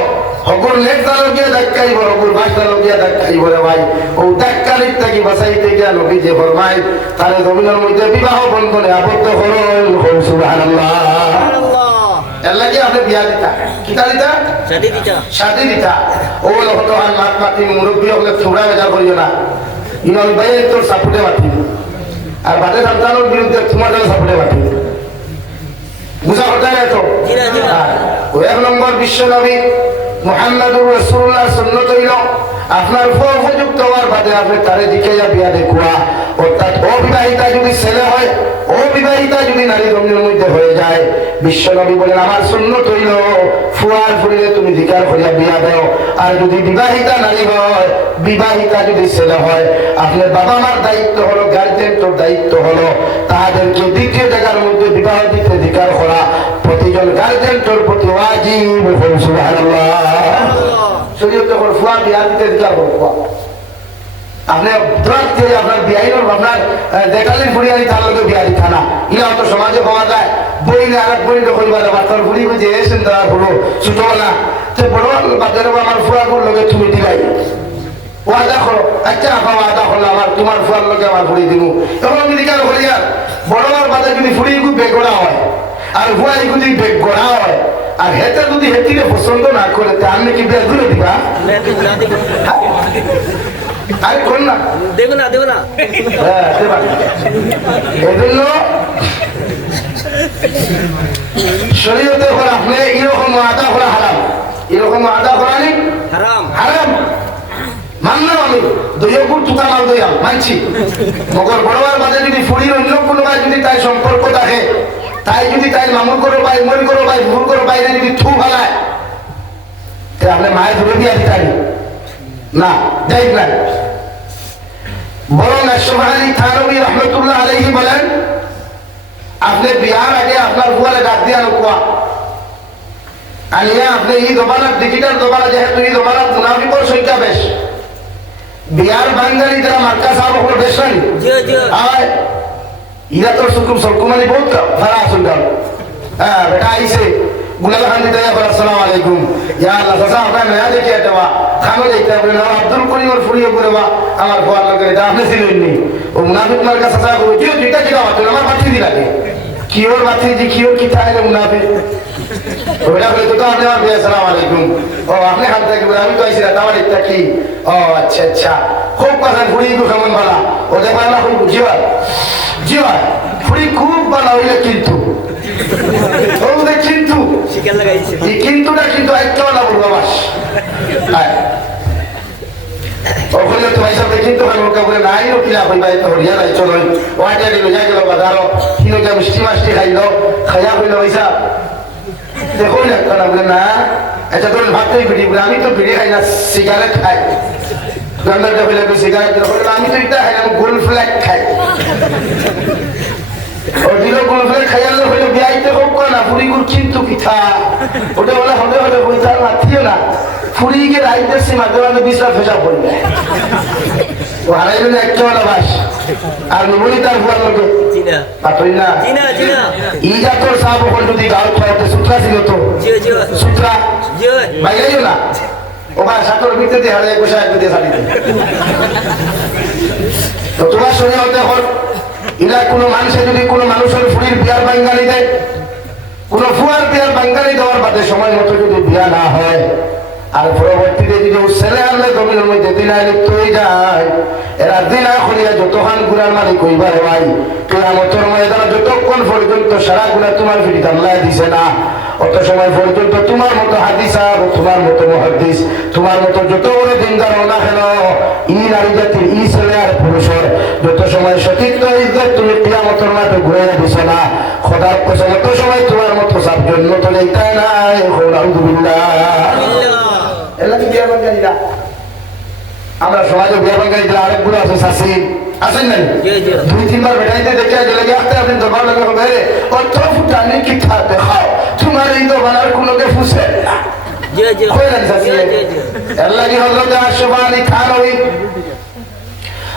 অগর নেট দালকে ধাক্কাইব অগর বাস দালকে ধাক্কাইব রে ভাই ও ধাক্কালির থেকে বাঁচাইতে গিয়া নবী যে ফরমায় তারে জমিনের মধ্যে বিবাহ বন্ধনে আবদ্ধ করুন সুবহানাল্লাহ আল্লাহ কি আপনি বিয়া দিতা কিতা দিতা শাদি দিতা ও লোক আর মাত মাতি মুরব্বী হলে ছোড়া বেজা করিও না ইমাম ভাই তোর সাপোর্টে মাতি আর বাদে সন্তানের বিরুদ্ধে তোমার সাপোর্টে মাতি বুঝা কথা না তো ও এক নম্বর বিশ্ব নবী মুহাম্মদুর রাসূলুল্লাহ সুন্নাত হইল আপনার উপযুক্ত হওয়ার বাদে আপনি তারে দিকে বিয়া দেখুয়া অর্থাৎ অবিবাহিতা যদি ছেলে হয় অবিবাহিতা যদি নারী রঙের মধ্যে হয়ে যায় বিশ্ব নবী বলেন আমার সুন্নত হইল ফুয়ার ফুরিলে তুমি দিকার করিয়া বিয়া দাও আর যদি বিবাহিতা নারী হয় বিবাহিতা যদি ছেলে হয় আপনার বাবা মার দায়িত্ব হলো গার্জেন তোর দায়িত্ব হলো তাদেরকে দ্বিতীয় জায়গার মধ্যে বিবাহ দিতে দিকার করা প্রতিজন গার্জেন তোর প্রতি ওয়াজিব সুবহানাল্লাহ শরীয়তে করে ফুয়া বিয়া দিতে দিকার করবো আপনি আপনার বিয়াইনোর আপনার দেখালেন ফুরিয়ানি তার লোকে বিয়া দিতা না ইলা তো সমাজে পাওয়া যায় বইলে আর এক বইলে করিবার বাচ্চার ফুরি বুঝে এসেন দেওয়া হলো ছোটবেলা তো বড় বাচ্চার আমার ফুয়াগুর লোকে তুমি দিলাই ওয়াদা করো আচ্ছা আপা ওয়াদা করলো আমার তোমার ফুয়ার লোকে আমার ফুরি দিব তখন আমি দিকার করি আর বড়বার বাচ্চা যদি ফুরি খুব বেগড়া হয় আর ফুয়াই যদি বেগড়া হয় আর হেতে যদি হেতিরে পছন্দ না করে তা আমি কি বিয়া দূরে দিবা আরে কোন না দেবো না হ্যাঁ দেবা এজন্য শরীয়তে হল আপনি এরকম আদা করা হারাম এরকম আদা করা নেই হারাম মানলাম আমি দইয়পুর তুকা মাল দইয়াম মানছি মগর বড়বার বাদে যদি ফুড়ির অন্য কোনো ভাই যদি তাই সম্পর্ক থাকে তাই যদি তাই মামুর করো ভাই মন করো ভাই ভুল করো বাইরে যদি থু ফেলায় তাহলে আপনি মায়ের ধরে দিয়ে দিতারি না যাই না বরং আশরাফি থানবী রহমাতুল্লাহ আলাইহি বলেন আপনি বিয়ার আগে আপনার বুয়ালে ডাক দিয়া নোয়া আনিয়া আপনি এই দোবানার ডিজিটাল দোবানা যেহেতু এই দোবানার মুনাফিকর সংখ্যা বেশ বিয়ার বাঙালি যারা মার্কা সাহেব হলো বেশ নাই আর ইরা তো সুকুম সরকুমানি বহুত ভাড়া আসুন হ্যাঁ বেটা আইসে গুলাল খান দিতে যাবার আসসালামু আলাইকুম ইয়া আল্লাহ সাসা আপনার নয়া দেখি এটা খানো যাইতে হবে না আব্দুল করিম ফুরিয়ে করে বা আমার ফোয়ার লোকের এটা আপনি ছিলেন নি ও মুনাফিক মার্কা সাসা করো জিও দুইটা জায়গা মাত্র আমার বাতি দিলাকে কিওর বাতি দি কিওর কি থাকে মুনাফিক ওটা বলে তো আপনি আমার আসসালামু আলাইকুম ও আপনি খান থেকে বলে আমি তো আইছি না আমার এটা কি ও আচ্ছা আচ্ছা খুব কথা ফুরি তো কেমন ভালো ও দেখো না খুব জিও ফুরি খুব ভালো হইলে কিন্তু কিন্তু এই কিন্তুটা কিন্তু একটাও না বলবো বাস ওখানে তো ভাই সাথে কিন্তু বলে নাই ও কিনা হইবা তো হরিয়া নাই চলো ওয়াটা দিল যাই গেল বাজারও কিনো যা মিষ্টি মাষ্টি খাইলো খাইয়া হইলো পয়সা দেখো না বলে না আচ্ছা তোর ভাবতেই বিড়ি বলে আমি তো বিড়ি খাই না সিগারেট খাই গন্ডাটা বলে সিগারেট আমি তো এটা খাই না গোল ফ্ল্যাগ খাই ওদিকে গোলফে খাইয়াল হইলো বিয়াইতে হোক না ফুরিগুর কিন্তু পিঠা ওটা বলে হবে বইতা মাতিও না ফুরিকে রাইতে সীমা দেওয়ালে বিশটা ফেসা পড়বে ও হারাইবে না একটা ওলা বাস আর নবনী তার ফুয়ার লোকে পাতই না ই জাতর সাপ ওপর যদি গাও খাওয়াতে সূত্রা ছিল তো সূত্রা বাইরেও না ওবার সাতর ভিতরে দিয়ে হারাই বসে একটু দিয়ে ছাড়ি তো তোমার শরীর হতে হল ইলা কোনো মানুষে যদি কোনো মানুষের ফুরির বিয়ার বাঙ্গালি দেয় কোনো ফুয়ার বিয়ার বাঙ্গালি দেওয়ার বাদে সময় মতো যদি বিয়া না হয় আর পরবর্তীতে যদি ছেলে আনলে জমিনের মধ্যে দিনায় লিপ্ত হয়ে যায় এরা দিনা করিয়া যতক্ষণ গুণার মালিক হইবার ভাই কেয়ামতের ময়দানে যতক্ষণ পর্যন্ত সারা গুণা তোমার ফিরিতে আল্লাহ দিছে না অত সময় পর্যন্ত তোমার মতো হাদিসা তোমার মতো মুহাদ্দিস তোমার মতো যত বড় দিনদার না কেন ই নারী জাতির ই ছেলে আর পুরুষের যত সময় সতীর্থ ইজ্জত তুমি কিয়ামতের মাঠে ঘুরে দিছো না খোদার কসম অত সময় তোমার মতো সব জন্য তো লেখা নাই আলহামদুলিল্লাহ এলাকি বিয়া বাঙ্গালি না আমরা সমাজে বিয়া বাঙ্গালি দিলে আরেকগুলো আছে শাসি আসেন নাই দুই তিনবার বেটাইতে দেখে গেলে আসতে আপনি দরবার লাগে হবে অত ফুটানি কি খাতে খাও তোমার এই দোকানের কোনোকে ফুসে না আল্লাহি হযরত আশরাফি থানবী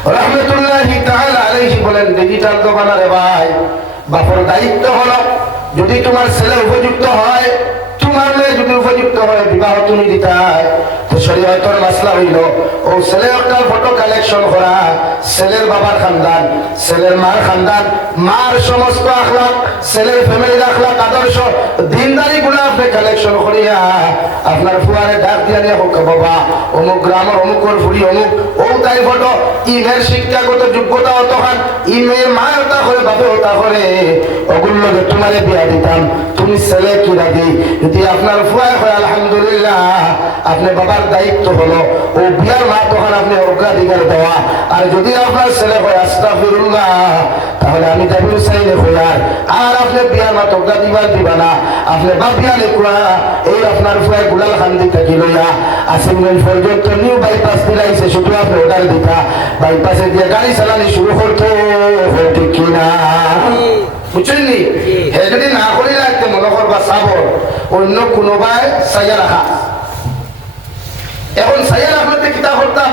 রাহমাতুল্লাহি তাআলা আলাইহি বলেন ডিজিটাল দোকানে ভাই বাপর দায়িত্ব হলো যদি তোমার ছেলে উপযুক্ত হয় তোমার মেয়ে যদি উপযুক্ত হয় বিবাহ তুমি দিতে হয় তো শরীয়তের মাসলা হইল ও ছেলে একটা ফটো কালেকশন করা ছেলের বাবার খানদান ছেলের মার খানদান মার সমস্ত আখলাক ছেলের ফ্যামিলির আখলাক আদর্শ দিনদারি গুলো আপনি কালেকশন করিয়া আপনার ফুয়ারে ডাক দিয়া নিয়ে হোক বাবা অমুক গ্রামের অমুকর ফুরি অমুক ও তাই ফটো ইমের শিক্ষাগত যোগ্যতা হতো খান ইমের মা হতা করে বাপে হতা করে ওগুলো তোমারে বিয়া দিতাম তুমি ছেলে কি রাখি যদি আপনার ফুয়ায় হয় আলহামদুলিল্লাহ আপনি বাবার দায়িত্ব হলো ও বিয়ার মা তখন আপনি অগ্রাধিকার দেওয়া আর যদি আপনার ছেলে হয় আস্তাগফিরুল্লাহ তাহলে আমি দাবি চাইলে হইয়ার আর আপনি বিয়ার মা অগ্রাধিকার দিবা না আপনি বাপ বিয়া লেখা এই আপনার ফুয়ায় গুলাল খান্দি থাকি লইয়া আসিমগঞ্জ পর্যন্ত নিউ বাইপাস দিলাইছে শুধু আপনি অর্ডার দিতা বাইপাসে দিয়ে গাড়ি চালানি শুরু করতো ঠিক কিনা বুঝছেননি হে যদি না করি রাখতে মনে করবা সাবর অন্য কোনোবাই চাইয়া রাখা এখন চাইয়া রাখলে কিতা করতাম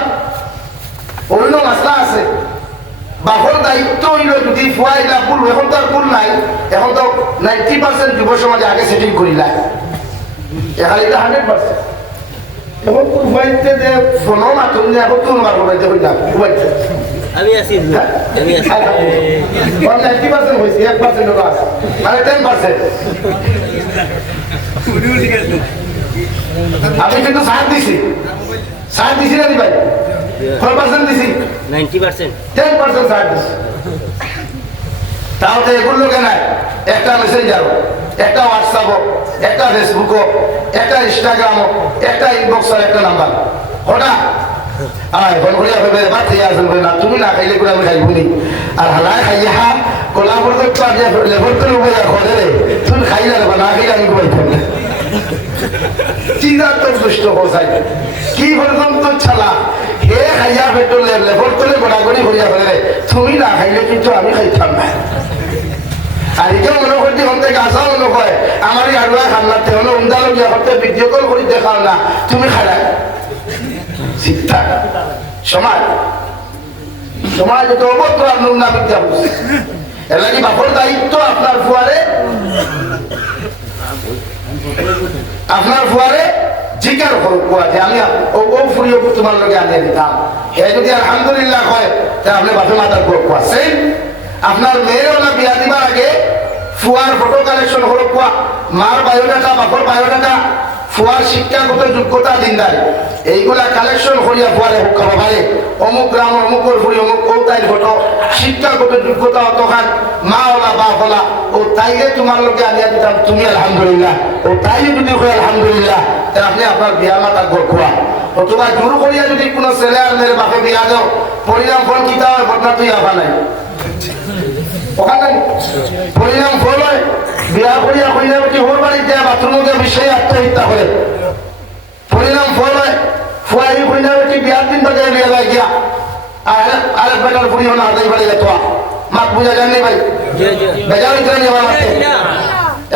অন্য মাসলা আছে বাপর দায়িত্ব হইল যদি ফুয়াই না ভুল এখন তো আর ভুল নাই এখন তো 90% যুব সমাজে আগে সেটিং করিলা এখানে 100% এখন কুবাইতে যে ফোনও মাতুন যে এখন কোন বার কুবাইতে হইলাম কুবাইতে আমি আছি আমি আছি 90% হইছে 1% হলো আছে মানে 10% আমি কিন্তু সাথ দিছি না ভাই 4% দিছি 90% 10% সাথ দিছি তাও তো এগুলো কেন একটা মেসেঞ্জার একটা হোয়াটসঅ্যাপ একটা ফেসবুক একটা ইনস্টাগ্রাম একটা ইনবক্স আর একটা নাম্বার হঠাৎ আয় ফোন করিয়া ভাবে বাদ থেকে আসেন না তুমি না খাইলে করে আমি খাইবনি আর হালায় খাইয়া কলা পড়তে পারলে লেবর করে উপায় খোঁজে রে তুমি খাইলে না খাইলে আমি ঘুমাইতাম না চিন্তার তো দুষ্ট হোসাই কি বলতাম তো ছালা হে খাইয়া পেট্রোল লেবর করে গোড়াগড়ি হইয়া ফেলে তুমি না খাইলে কিন্তু আমি খাইতাম না আর এটা মনে করতে হন থেকে আসা মনে হয় আমার এই আড়ুয়া খান্নাতে হলো উন্দালো গিয়া করতে ভিডিও কল করি দেখাও না তুমি খারাপ শিক্ষা সমাজ তো অবত্র আর নোংরা বিদ্যা বুঝছে এর লাগে বাপর দায়িত্ব আপনার ফুয়ারে জিজ্ঞার কোয়া যে আমি ও ফুরিয়ে তোমার লগে আনিয়ে দিতাম এ যদি আলহামদুলিল্লাহ হয় তাহলে আপনি বাপে মাতার কোয়া সেই আপনার মেয়েরও না বিয়া দিবার আগে ফুয়ার ফটো কালেকশন হলো কোয়া মার বায়োডাটা বাপর বায়োডাটা ফুয়ার শিক্ষাগত যোগ্যতা দিনদারি এইগুলা কালেকশন করিয়া ফুয়ারে খাওয়া ভাই অমুক গ্রাম অমুকর ফুরি অমুক কৌতাইল ফটো শিক্ষাগত যোগ্যতা অতখান মা ওলা বাপ ওলা ও তাইলে তোমার লোকে আনিয়া দিতাম তুমি আলহামদুলিল্লাহ ও তাইলে যদি হয় আলহামদুলিল্লাহ তাহলে আপনি আপনার বিয়া মাতা গোয়া ও তোমার জোর করিয়া যদি কোনো ছেলে আর মেয়ের বাপে বিয়া দাও পরিণাম ফল কিতা হয় ঘটনা তুই আভা নাই ওখানে পরিণাম ফল হয় বিয়া করিয়া কইলে বেটি হোর বাড়িতে বাথরুমে বিষয়ে আত্মহত্যা করে পরিণাম ফল হয় ফুয়াই কইলে বেটি বিয়ার দিন বাজারে নিয়ে যায় গিয়া আরেক বেটার পুরি হনা হাতাই বাড়ি যেত মাত বুঝা যায়নি ভাই বেজার ইতরা নিয়ে বাড়াতে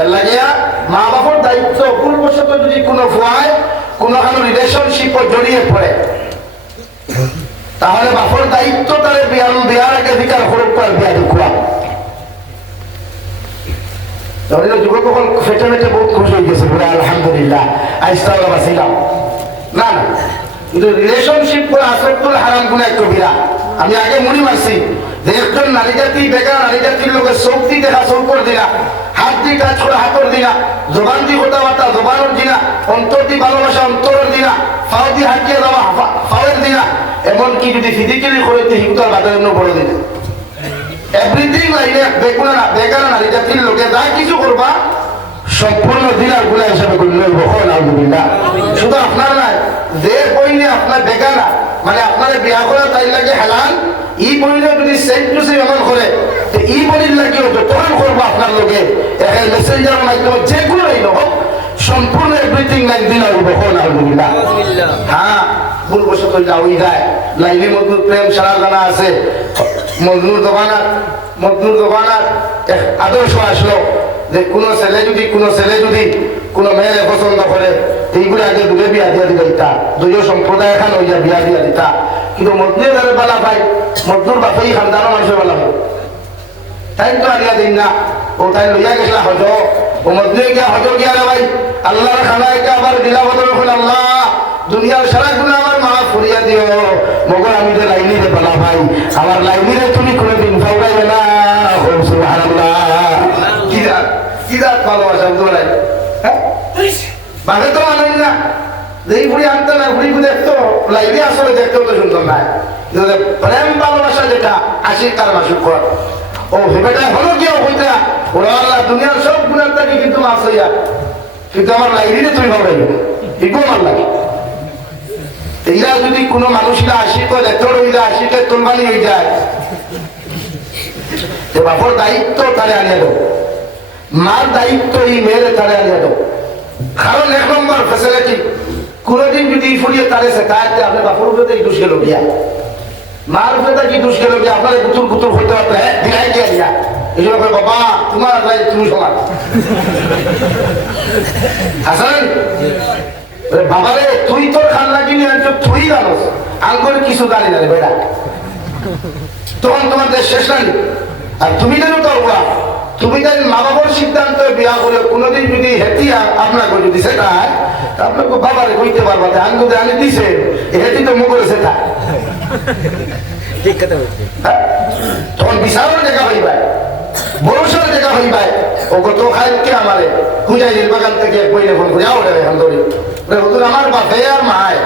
এর লাগিয়া মা বাবার দায়িত্ব পূর্বশত যদি কোনো ফুয়ায় কোনোখানো রিলেশনশিপ জড়িয়ে পড়ে তাহলে বাপর দায়িত্ব তারে বিয়ার আগে অধিকার হরক করার বিয়া দেখুয়া যুবক ফেটে ফেটে বহুত খুশি হয়ে গেছে বলে আলহামদুলিল্লাহ আইসা বাঁচিলাম না না কিন্তু রিলেশনশিপ করে আসরতুল হারাম গুলো এক কবিরা আমি আগে মনে মারছি যে একজন নারী জাতি বেকার নারী জাতির লোকের শক্তি দেখা চৌকর দিলা হাত দিয়ে কাজ করে হাতর দিলা জবান দিয়ে কথাবার্তা জবানের দিলা অন্তর দিয়ে ভালোবাসা অন্তরের দিলা ফাও দিয়ে হাঁটিয়ে দেওয়া ফাওয়ের দিলা এমনকি যদি ফিজিক্যালি করে হিংসার বাজার বলে দিলে এভরিথিং লাইনে বেগুনা না বেকার নারী জাতির লোকে যা কিছু করবা সম্পূর্ণ দিনার গুলা হিসাবে করলে আলহামদুলিল্লাহ শুধু আপনার নাই যে বইনে আপনার বেকানা মানে আপনার বিয়া করা তাই লাগে হেলাল ই বইনে যদি সেম টু সেম এমন করে তো ই বলির লাগে যতক্ষণ করবো আপনার লোকে এখন মেসেঞ্জারের মাধ্যমে যেগুলোই হোক সম্পূর্ণ এভরিথিং লাইন দিনার আলহামদুলিল্লাহ হ্যাঁ ভুল বসত যাওয়াই যায় লাইলি মজনুর প্রেম সারা জানা আছে মজনুর দোকানার এক আদর্শ আসলো যে কোনো ছেলে যদি কোনো মেয়ের পছন্দ করে এইগুলো আগে দূরে বিয়া দিয়া দিবা দিতা দুইও সম্প্রদায় এখন হইয়া বিয়া দিয়া দিতা কিন্তু মজনুর বেলা ভাই মজনুর বাপেই খানদানো মানুষের বেলা ভাই তাই তো আনিয়া দিন না ও তাই লইয়া গেছিলা হজ ও মজনুর গিয়া হজ গিয়া রে ভাই আল্লাহর খানায় আবার দিলা বদল হল আল্লাহ দুনিয়ার সারা গুণা আমার মাফ করিয়া দিও মগর আমি যে লাইনি রে বলা ভাই আমার লাইনি রে তুমি কোনোদিন ফাউড়াইবে না সুবহানাল্লাহ কি রাত ভালোবাসা তোরা হ্যাঁ বাঘে তো মানেন না যেই বুড়ি আনতে না বুড়ি দেখতো লাইনে আসলে দেখতেও তো সুন্দর না প্রেম ভালোবাসা যেটা আশিক তার মাসুক কর ও ভেবেটা হলো কি হইতা ওরা আল্লাহ দুনিয়ার সব গুণার থাকি কিন্তু মাছ হইয়া কিন্তু আমার লাইনে তুমি ভাবড়াইবে এগুলো আমার লাগে এরা যদি কোনো মানুষরা আশিক করে তোর হইলে আশিকের তোলবানি হয়ে যায় তো বাপর দায়িত্ব তারে আনিয়ে দেবো মার দায়িত্ব এই মেয়েরে তারে আনিয়ে দেবো কারণ এক নম্বর ফেসিলিটি কোনোদিন যদি ফুরিয়ে তারে শেখাতে আপনি বাপর উপরে এই দোষ গেল গিয়া মার উপরে কি দোষ গেল গিয়া আপনার গুতুর গুতুর হইতে পারবে হ্যাঁ দিলাই গিয়া গিয়া এই জন্য বাবা তোমার লাই তুমি সমান হাসান বাবারে তুই তোর খান লাগিনি তুই জানোস আঙ্গুর কিছু জানি না রে বেটা তখন তোমার দেশ শেষ নাই আর তুমি যেন তোর বা তুমি যেন মা বাবার সিদ্ধান্ত বিয়া করে কোনোদিন যদি হেতিয়া আপনাকে যদি সেটা আপনাকে বাবারে কইতে পারবা আঙ্গুরে আনি দিছে হেতি তো মুখ সেটা ঠিক কথা বলছি তখন বিশালের দেখা হইবাই বড়সড় দেখা হইবাই ও কত খাইকে আমারে খুঁজাই বাগান থেকে বইলে ফোন করে যাও রে এখন ধরি হুজুর আমার বাপে আর মায়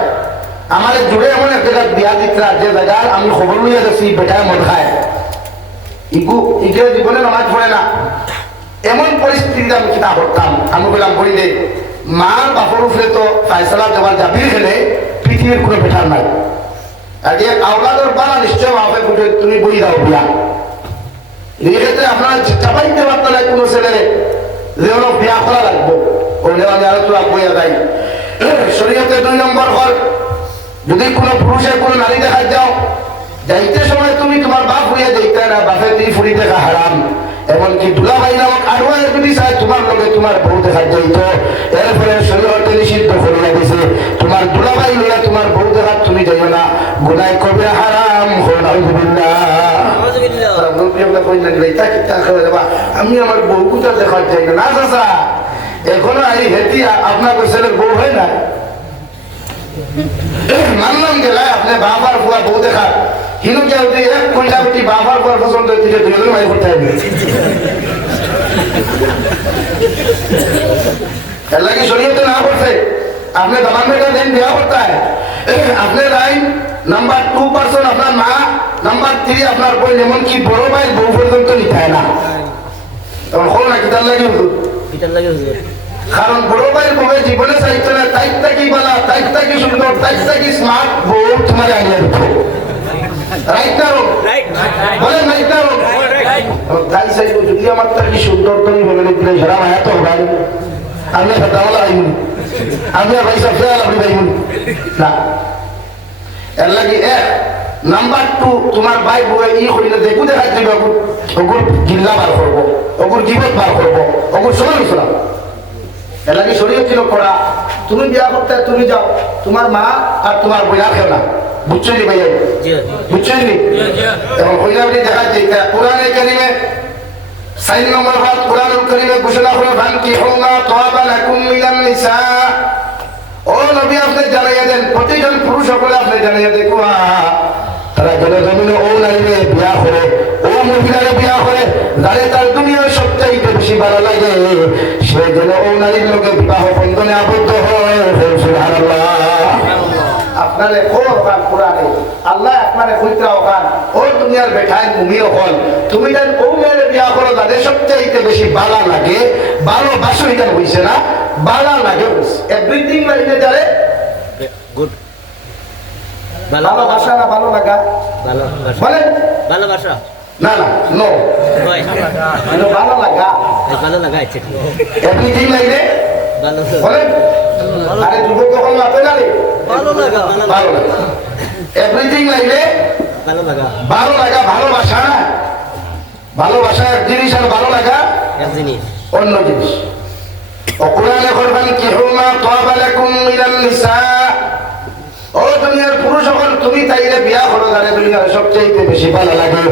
আমার জুড়ে এমন এক জায়গায় বিয়া দিতরা যে জায়গার আমি খবর লইয়া গেছি বেটায় মদ খায় ইকে জীবনে নামাজ পড়ে না এমন পরিস্থিতিতে আমি কিনা করতাম আমি বললাম বলি দে মার বাপর উপরে তো ফায়সালা জবান জাবির খেলে পৃথিবীর কোনো বেটার নাই আগে আওলাদর বানা নিশ্চয় বাপে বুঝে তুমি বই দাও বিয়া এই ক্ষেত্রে আপনারা চাপাইতে পারতো না কোনো ছেলে যে হলো বিয়া করা লাগবো ওই আমি আলোচনা বইয়া যাই শরীয়তে 2 নম্বর হল যদি কোনো পুরুষের কোনো নারী দেখা যাও যাইতে সময় তুমি তোমার বাপ হইয়া যাইতে না বাপে তুই ফুরি দেখা হারাম এমনকি দুলাভাই নামক আড়ুয়ায় যদি চায় তোমার লগে তোমার বউ দেখা যাইত এরপরে শরীয়তে নিষিদ্ধ করিয়া দিছে তোমার দুলাভাই লইয়া তোমার বউ দেখা তুমি যাইও না গুনাহ কবিরা হারাম আমি আমার বউ কুটা দেখা যাই না চাচা এখনো এই হেতিয়া আপনার ছেলের বউ হয় না মানলাম গেলায় আপনি বাবার ফুয়া বউ দেখা হিনু কেউ দিয়ে এক কইলা উঠি বাবার ফুয়ার পছন্দ হইতে দুজন মাই করতে হবে এর লাগে শরীয়তে না করছে আপনি দামান বেটা দেন বিয়া করতে হয় আপনি লাইন নাম্বার 2 পার্সন আপনার মা নাম্বার 3 আপনার বই এমনকি বড় ভাই বউ পর্যন্ত নিতে হয় না তখন হল না কিতার লাগে হুজুর কারণ বড় ভাইয়ের বউয়ের জীবনে চাইতো না তাইকটা কি বলা তাইকটা কি সুন্দর তাইকটা কি স্মার্ট বউ তোমার আইয়া দিতো রাইট না বলেন রাইট না তাই চাইবো যদি আমার তার কি সুন্দর তুমি বলে দিলে সারা মায়া তো ভাই আমি তাহলে আইনি আমি ভাই সব ফেয়াল আপনি ভাইবুন না এর লাগে নাম্বার 2 তোমার ভাই বউয়ে ই করিলে দেখু দেখা যাবে ওগুর গিল্লা বার করবো ওগুর জীবন বার করবো ওগুর সমালোচনা এর লাগে শরীয়ত ছিল করা তুমি বিয়া করতে তুমি যাও তোমার মা আর তোমার বইয়া খেও না বুঝছো নি ভাইয়া বুঝছো নি এবং বইয়া দেখা যায় কোরআনে কারিমে 4 নম্বর ভাগ কোরআনুল কারিমে ঘোষণা করে ফানকি হুমা তাওবা লাকুম মিনান নিসা ও নবী আপনি জানাইয়া দেন প্রতিজন পুরুষ সকলে আপনি জানাইয়া দেখো তারা জনজমিনে ও নারীরে বিয়া করে ও মহিলারে বিয়া করে যারে তার দুনিয়ার সবচাইতে বেশি ভালো লাগে সে যেন ও নারীর লোকে বিবাহ বন্ধনে আবদ্ধ হয় সুবহানাল্লাহ আপনারে কোরআন কোরআনে আল্লাহ আপনারে কইতা ওখান ও দুনিয়ার বেঠায় মুমিও হল তুমি যেন ও মেয়ের বিয়া করো যাদের সবচাইতে বেশি ভালো লাগে ভালোবাসো এটা হইছে না ভালো লাগে এভরিথিং লাইনে যারে গুড ভালোবাসা না ভালো লাগা বলেন ভালোবাসা না না নো ভালো লাগা ভালো লাগা আছে এভরিথিং লাইনে ভালো বলেন আরে যুবক কখন মাপে না রে ভালো লাগা ভালো লাগা এভরিথিং লাইনে ভালো লাগা ভালোবাসা না ভালোবাসা এক জিনিস আর ভালো লাগা এক জিনিস অন্য জিনিস কোরআনে করবেন কি হুমা তাওবা লাকুম মিনান নিসা ও দুনিয়ার পুরুষ সকল তুমি তাইলে বিয়া করো তাহলে দুনিয়ার সবচেয়ে বেশি ভালো লাগে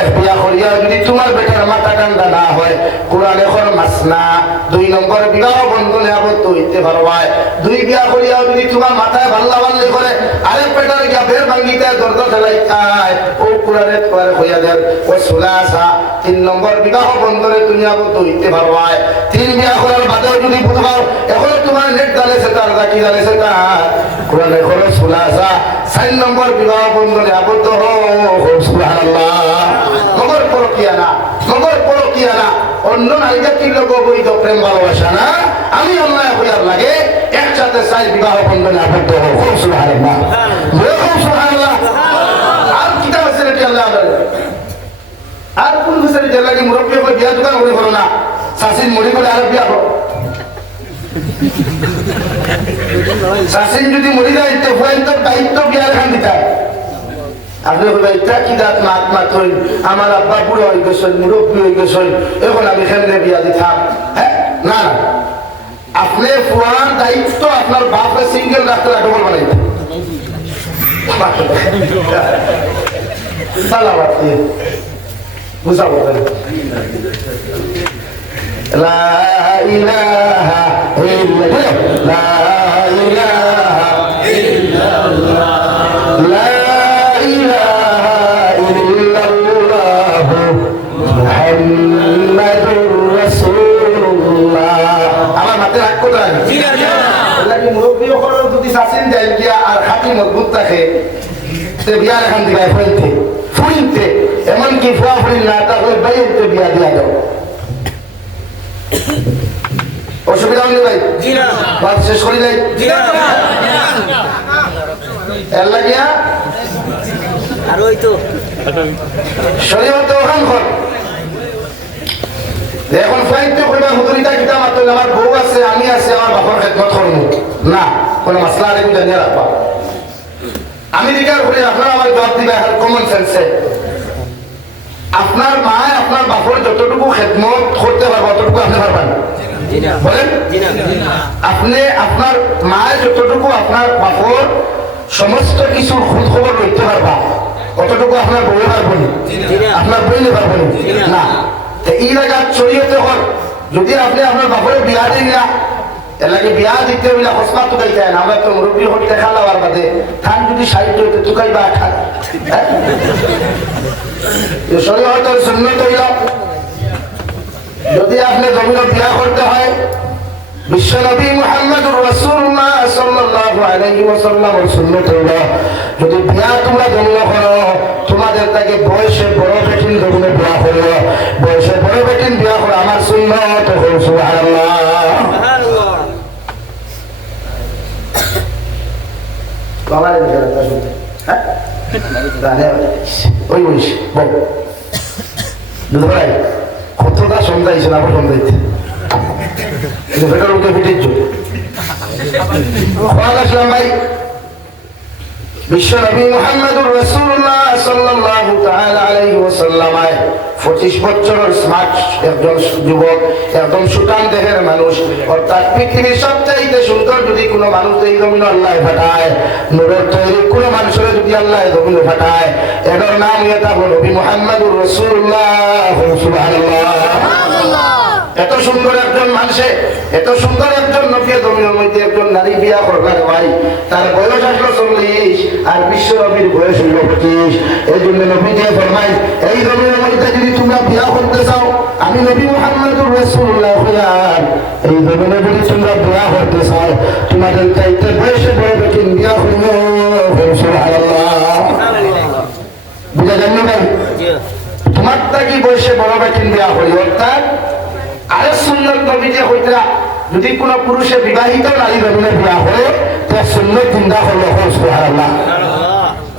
এক বিয়া করিয়া যদি তোমার বেটার মাথা ঠান্ডা না হয় কোরআন এখন মাসনা 2 নম্বর বিবাহ বন্ধনে আবদ্ধ হইতে পারবা 2 বিয়া করিয়া যদি তোমার মাথায় ভাল্লা ভাল্লি করে আরেক বেটার গিয়া বের ভাঙ্গিতে দর্দ ঠেলাইতায় ও কোরআনে তোমার হইয়া দেন ও সুলাসা 3 নম্বর বিবাহ বন্ধনে তুমি আবদ্ধ হইতে পারবা 3 বিয়া করার বাদেও যদি বুঝবাও এখন তোমার নেট জানেছে তার কি জানেছে তা কোরআনে হলো সুলাসা 4 নম্বর বিবাহ বন্ধনে আবদ্ধ হো সুবহানাল্লাহ মগর পরকিয়া না অন্য নারীজাতির লোক বৈধ প্রেম ভালোবাসা না আমি অন্যায় হইয়ার লাগে একসাথে 4 বিবাহ বন্ধনে আবদ্ধ হো সুবহানাল্লাহ সুবহানাল্লাহ আর কিতাব আছে রে আল্লাহ আর কোন বিষয়ে যে লাগি মুরব্বি কই বিয়া দোকান করে করো না শাসিন মরি করে আর বিয়া করো শাসিন যদি মরি যায় তো তো দায়িত্ব বিয়ার খান দিতা আপনি বলবেন তা কি দাঁত মাত হই আমার আব্বা বুড়ো হয়ে গেছেন মুরব্বী হয়ে গেছেন এখন আমি খেললে বিয়া দিতাম হ্যাঁ না আপনি পুরান দায়িত্ব আপনার বাপে সিঙ্গেল রাখতে ডবল বানাইতে সালামাত বুঝা বলেন লা ইলাহা ইল্লাল্লাহ লা ইলাহা ইল্লাল্লাহ লা ইলাহা ইল্লাল্লাহ মুহাম্মাদুর রাসূলুল্লাহ আমার মাথায় রাখ কোথায় ঠিক আছে আল্লাহ কি মুরব্বি হলো যদি শাসিন যায় গিয়া আর খাঁটি মজবুত থাকে তে বিয়ার এখান থেকে ফুইতে এমনকি ফুয়া ফুই না তাহলে বাইতে বিয়া দিয়া দাও অসুবিধা হয়নি ভাই বাদ শেষ করি নাই এর লাগিয়া আর ওই তো শরীয়তে ওখান ঘর এখন ফাইতে কইবা হুজুরিটা কিতা মাত্র আমার বউ আছে আমি আছে আমার বাবার খেদমত করব না কোন মাসলা আরে জানিয়ে রাখবা আমি দিকার করে আপনারা আমার জবাব দিবা আর কমন সেন্সে আপনার মা আপনার বাবার যতটুকু খেদমত করতে পারবে ততটুকু আপনি পারবেন বলেন আপনি আপনার মায়ের যতটুকু আপনার বাবার সমস্ত কিছুর খোঁজ খবর রাখতে পারবা কতটুকু আপনার বই পারবেন আপনার বইলে পারবেন না এই জায়গা শরীয়তে হল যদি আপনি আপনার বাপরে বিয়া দিন না এলাকে বিয়া দিতে হইলে হসপাত তুকাই যায় না আমরা তো মুরব্বী হতে খালাবার বাদে থান যদি সাহিত্য হইতে তুকাই বা খান শরীয়তের সুন্নত হইল যদি আপনি জমিন বিয়া করতে হয় বিশ্বনবী মুহাম্মদুর রাসূলুল্লাহ সাল্লাল্লাহু আলাইহি ওয়াসাল্লামের সুন্নাত হলো যদি বিয়া তোমরা জমিন করো তোমাদের তাকে বয়সে বড় বেটিন জমিনে বিয়া করো বয়সে বড় বেটিন বিয়া করো আমার সুন্নাত হলো সুবহানাল্লাহ সুবহানাল্লাহ বাবা রে হ্যাঁ তাহলে ওই বল দুধরাই কতটা সমঝাইছেন আবার সমঝাইতে বিশ্বনবী মুহাম্মদুর রাসূলুল্লাহ সাল্লাল্লাহু তাআলা আলাইহি ওয়াসাল্লাম 25 বছরের স্মার্ট একজন যুবক একদম সুঠাম দেহের মানুষ অর্থাৎ পৃথিবীর সবচাইতে সুন্দর যদি কোনো মানুষ এই জমিনে আল্লাহ পাঠায় নূরের তৈরি কোনো মানুষের যদি আল্লাহ জমিনে পাঠায় এর নাম এটা হলো নবী মুহাম্মদুর রাসূলুল্লাহ সুবহানাল্লাহ এত সুন্দর একজন মানুষে এত সুন্দর একজন নবীর জমিনের মধ্যে একজন নারী বিয়া করবার ভাই তার বয়স আসলো 40 আর বিশ্ব নবীর বয়স হলো 25 এই জন্য নবী যে ফরমাই এই জমিনের মধ্যে যদি তোমরা বিয়া করতে চাও আমি নবী মুহাম্মদুর রাসূলুল্লাহ হইলাম এই জমিনে যদি তোমরা বিয়া করতে চাও তোমাদের চাইতে বয়সে বড় বেটিন বিয়া হইল সুবহানাল্লাহ বুঝা গেল ভাই তোমার কি বয়সে বড় বেটিন বিয়া হইল অর্থাৎ আরে সুন্নত নবী যে হইতরা যদি কোন পুরুষে বিবাহিত নারী জমিনে বিয়া হয় তো সুন্নত জিন্দা হলো সুবহানাল্লাহ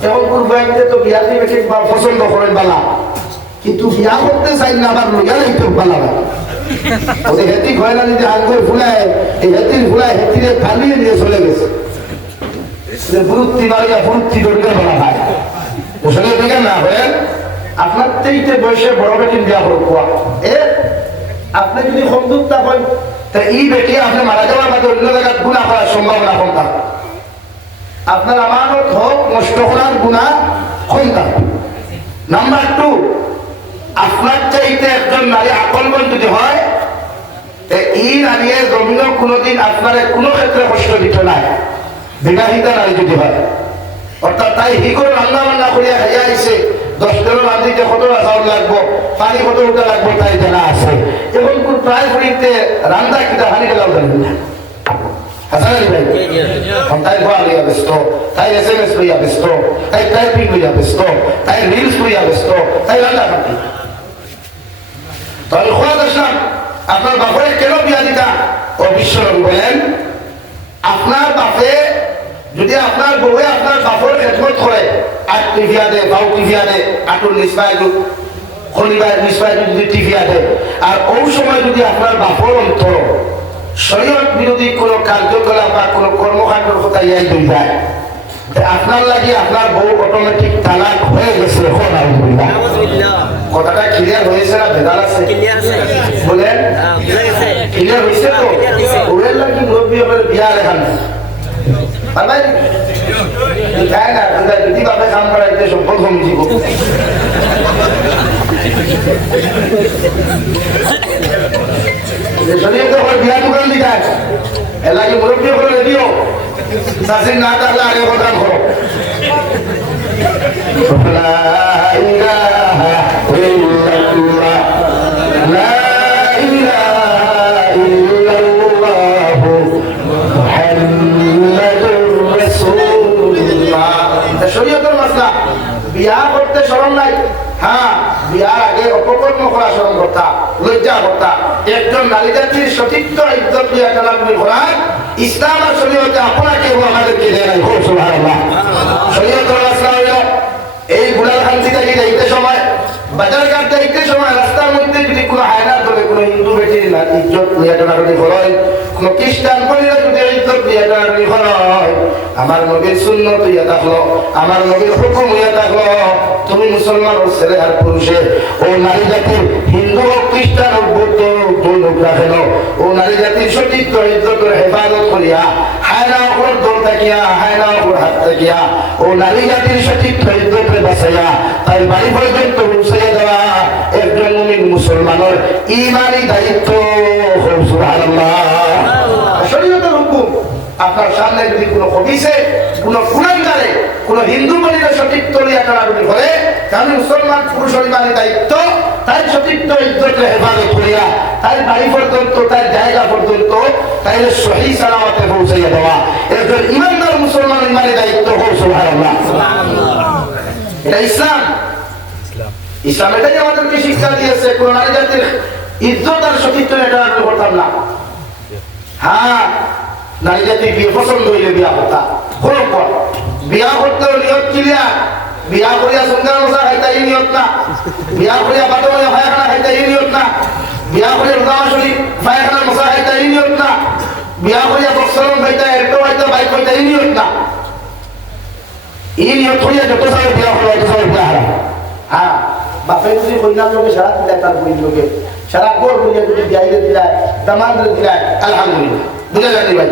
এখন পূর্বাইতে তো বিয়া দিবে ঠিক পছন্দ করেন বালা কিন্তু বিয়া করতে চাই না আবার লইয়া লাইতে বালা না ওই হেতি কয়লা যদি আঙ্গুর ফুলায় এই হেতির ফুলায় হেতিরে ফালিয়ে নিয়ে চলে গেছে ফুরুত্তি মারিয়া ফুরুত্তি দরকার বলা হয় ওখানে দিকে না হয় আপনার তেইতে বয়সে বড় বেটিন বিয়া করো এ আপনি যদি বন্ধুত্ব করেন তা এই বেটি আপনি মারা যাওয়ার বাদে অন্য জায়গায় গুণা করার সম্ভাবনা কম থাকে আপনার আমানত হোক নষ্ট করার গুনাহ কইতাম। নাম্বার 2, আপনার চাইতে একজন নারী আকলমন যদি হয়, এই নারীর জমিনও কোনোদিন আপনার কোনো ক্ষেত্রে কষ্ট দিত না, বিবাহিত নারী যদি হয়। অর্থাৎ তাই হি করে রান্না বান্না করিয়া খাইয়া আইছে, 10 কিলো রাঁধিতে কত চাউল লাগবো, পানি কত উঠা লাগবো তাই জানা আছে। এখন প্রায় করিতে রান্না কিনা পানি গেলাও জানি না। তাই ঘর লইয়া ব্যস্ত, তাই SMS লইয়া ব্যস্ত, তাই টাইপিং লইয়া ব্যস্ত, তাই রিলস লইয়া ব্যস্ত, তাই রান্না খাতি। তাহলে খোয়া দর্শন, আপনার বাপরে কেন বিয়া দিতা? ও বিশ্বনবী বলেন, আপনার বাপে যদি আপনার বউয়ে আপনার বাপর খেদমত করে, আট টিভিয়া দে, বাউ টিভিয়া দে, আটুর নিসবাই শনিবার নিসবাই যদি টিভিয়া দে, আর ওই সময় যদি আপনার বাপর অন্তর শরীয়ত বিরোধী কোনো কার্যকলাপ বা কোনো কর্মকাণ্ডের কথা ইয়াই হয়ে যায়, আপনার লাগি আপনার বউ অটোমেটিক তালাক হয়ে গেছে। কথাটা ক্লিয়ার হয়েছে না ভেদাল আছে? বলেন ক্লিয়ার হয়েছে তো? ওদের লাগি মুরব্বী হবে বিয়া লেখান যায় না, যদি বাপে কাম করাইতে সফল কমে যাব। বিয়া দোকান দিতে এর লাগে মুরব্বী হলে রেডিও চাষি না থাকলে আগে প্রদান করো। শরীয়তের মাসলা বিয়া করতে শরম নাই। হ্যাঁ, বিয়ার আগে অপকর্ম করা শরম করতা, লজ্জা করতা। একজন নারী জাতির সতীত্ব ইজ্জত বিয়া টানাটানি করা ইসলাম আর শরীয়তে আপনাকে ও আমাদেরকে দেয় নাই। খুব সুবহানাল্লাহ। শরীয়তের মাসলা হইল এই গুলাল খান্তি থেকে যাইতে সময়, বাজার ঘাট যাইতে সময় রাস্তার মধ্যে যদি কোনো হায়না ধরে কোনো হিন্দু বেটির না ইজ্জত বিয়া টানাটানি করেন, কোনো খ্রিস্টান পরিবার যদি ইজ্জত বিয়া টানাটানি করেন, আমার নবীর সুন্নত ইয়া থাকলো, আমার নবীর হুকুম ইয়া থাকলো, তুমি মুসলমান ও ছেলে আর পুরুষে ও নারী জাতির হিন্দু ও খ্রিস্টান ও বৌদ্ধ রাখেন, ও নারী জাতির সতীত্ব ইজ্জতের হেফাজত করিয়া হায়না ওপর দৌড় থাকিয়া, হায়না ওপর হাত থাকিয়া ও নারী জাতির সতীত্ব ইজ্জতের বাঁচাইয়া তাই বাড়ি পর্যন্ত পৌঁছাইয়া দেওয়া একজন মুমিন মুসলমানের ইমানি দায়িত্ব। সুবহানাল্লাহ। শরীয়তের হুকুম আপনার সামনে যদি কোনো কবিছে, কোনো গুণাগারে, কোনো হিন্দু মহিলার সতীত্ব নিয়ে টানাটানি করে, তাহলে মুসলমান পুরুষের ইমানি দায়িত্ব তার সতীত্ব ইজ্জতের হেফাজত করিয়া তার বাড়ি পর্যন্ত, তার জায়গা পর্যন্ত তাইলে সহি সালামতে পৌঁছাইয়া দেওয়া একজন ইমানদার মুসলমান ইমানি দায়িত্ব। সুবহানাল্লাহ। এটা ইসলাম। ইসলাম এটাই আমাদেরকে শিক্ষা দিয়েছে, কোন নারী জাতির ইজ্জত আর সতীত্ব এটা করতাম না। হ্যাঁ, নারী জাতি বিয়ে পছন্দ হইলে বিয়া করতা, কোনো বিয়া করতে নিয়ত ক্লিয়ার। বিয়া করিয়া সুন্দর মশা খাইতা এই নিয়ত না, বিয়া করিয়া বাটময়া ফায়খানা খাইতা এই নিয়ত না, বিয়া করিয়া রোজামাসুরি ফায়খানার মশা খাইতা এই নিয়ত না, বিয়া করিয়া বক্সলম খাইতা এটো খাইতা বাইক খাইতা এই নিয়ত না। এই নিয়ত করিয়া যত সালে বিয়া হলো তত সালে বিয়া হারা। হ্যাঁ, বাপে যদি কন্যার লোকে সারা দিলায়, তার বই লোকে সারা গোর বইয়া যদি বিয়াইলে দিলায়, দামানদের দিলায়, আলহামদুলিল্লাহ। বুঝা যায়নি ভাই?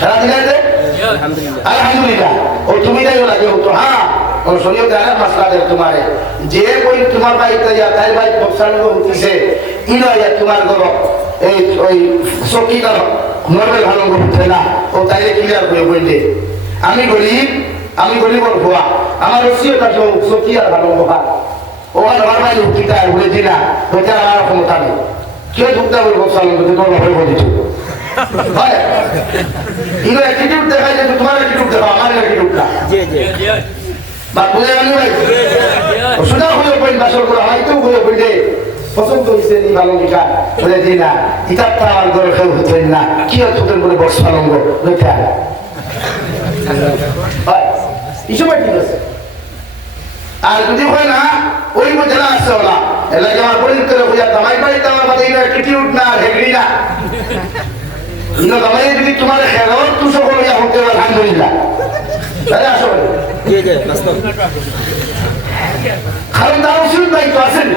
সারা দিলায় আলহামদুলিল্লাহ। ও তুমি যাইও লাগে হতো। হ্যাঁ, ও শরীয়তে আরেক মাসলা দেয় তোমারে, যে কই তোমার বাড়িতে যা তাই ভাই বক্সানো হইছে ইনো ইয়া তোমার ঘর এই ওই চকিদার নরমাল ভালো করতে না, ও তাইলে ক্লিয়ার করে বললে আমি গরিবর ভুয়া, আমার রসিয়তা কেউ চকি আর ভালো কথা ওখানে নরমাল উঠিতা বলে দিনা, ওইটা আমার ক্ষমতা নেই। কেউ ঢুকতে বলবো বক্সানো করতে তোমার ভালো বলেছো হয় ইনো অ্যাটিটিউড দেখাই যে তোমার অ্যাটিটিউড দেখো, আমার অ্যাটিটিউড না। বা বুঝে গেল ভাই? সোজা হয়ে পড়েন বাসর করে হয়তো হয়ে পড়লে পছন্দ হয়েছে নি ভালো লিখা বলে দিই না, ইতারটা আমার ঘরে কেউ হতেন না, কি হতেন বলে বক্স পালঙ্গ লইতে এই সময় ঠিক আছে। আর যদি হয় না ওই মধ্যে না আসছে ওলা এলাকা আমার পরিচিত বুঝা দামাই বাড়িতে আমার মাঝে অ্যাটিটিউড না, হেগড়ি না। ইনো দামাই যদি তোমার খেলোয়াড় তুই সকল ইয়া হতে আলহামদুলিল্লাহ। তাহলে আসো কারণ তার ওসিয়ত দায়িত্ব আছেন,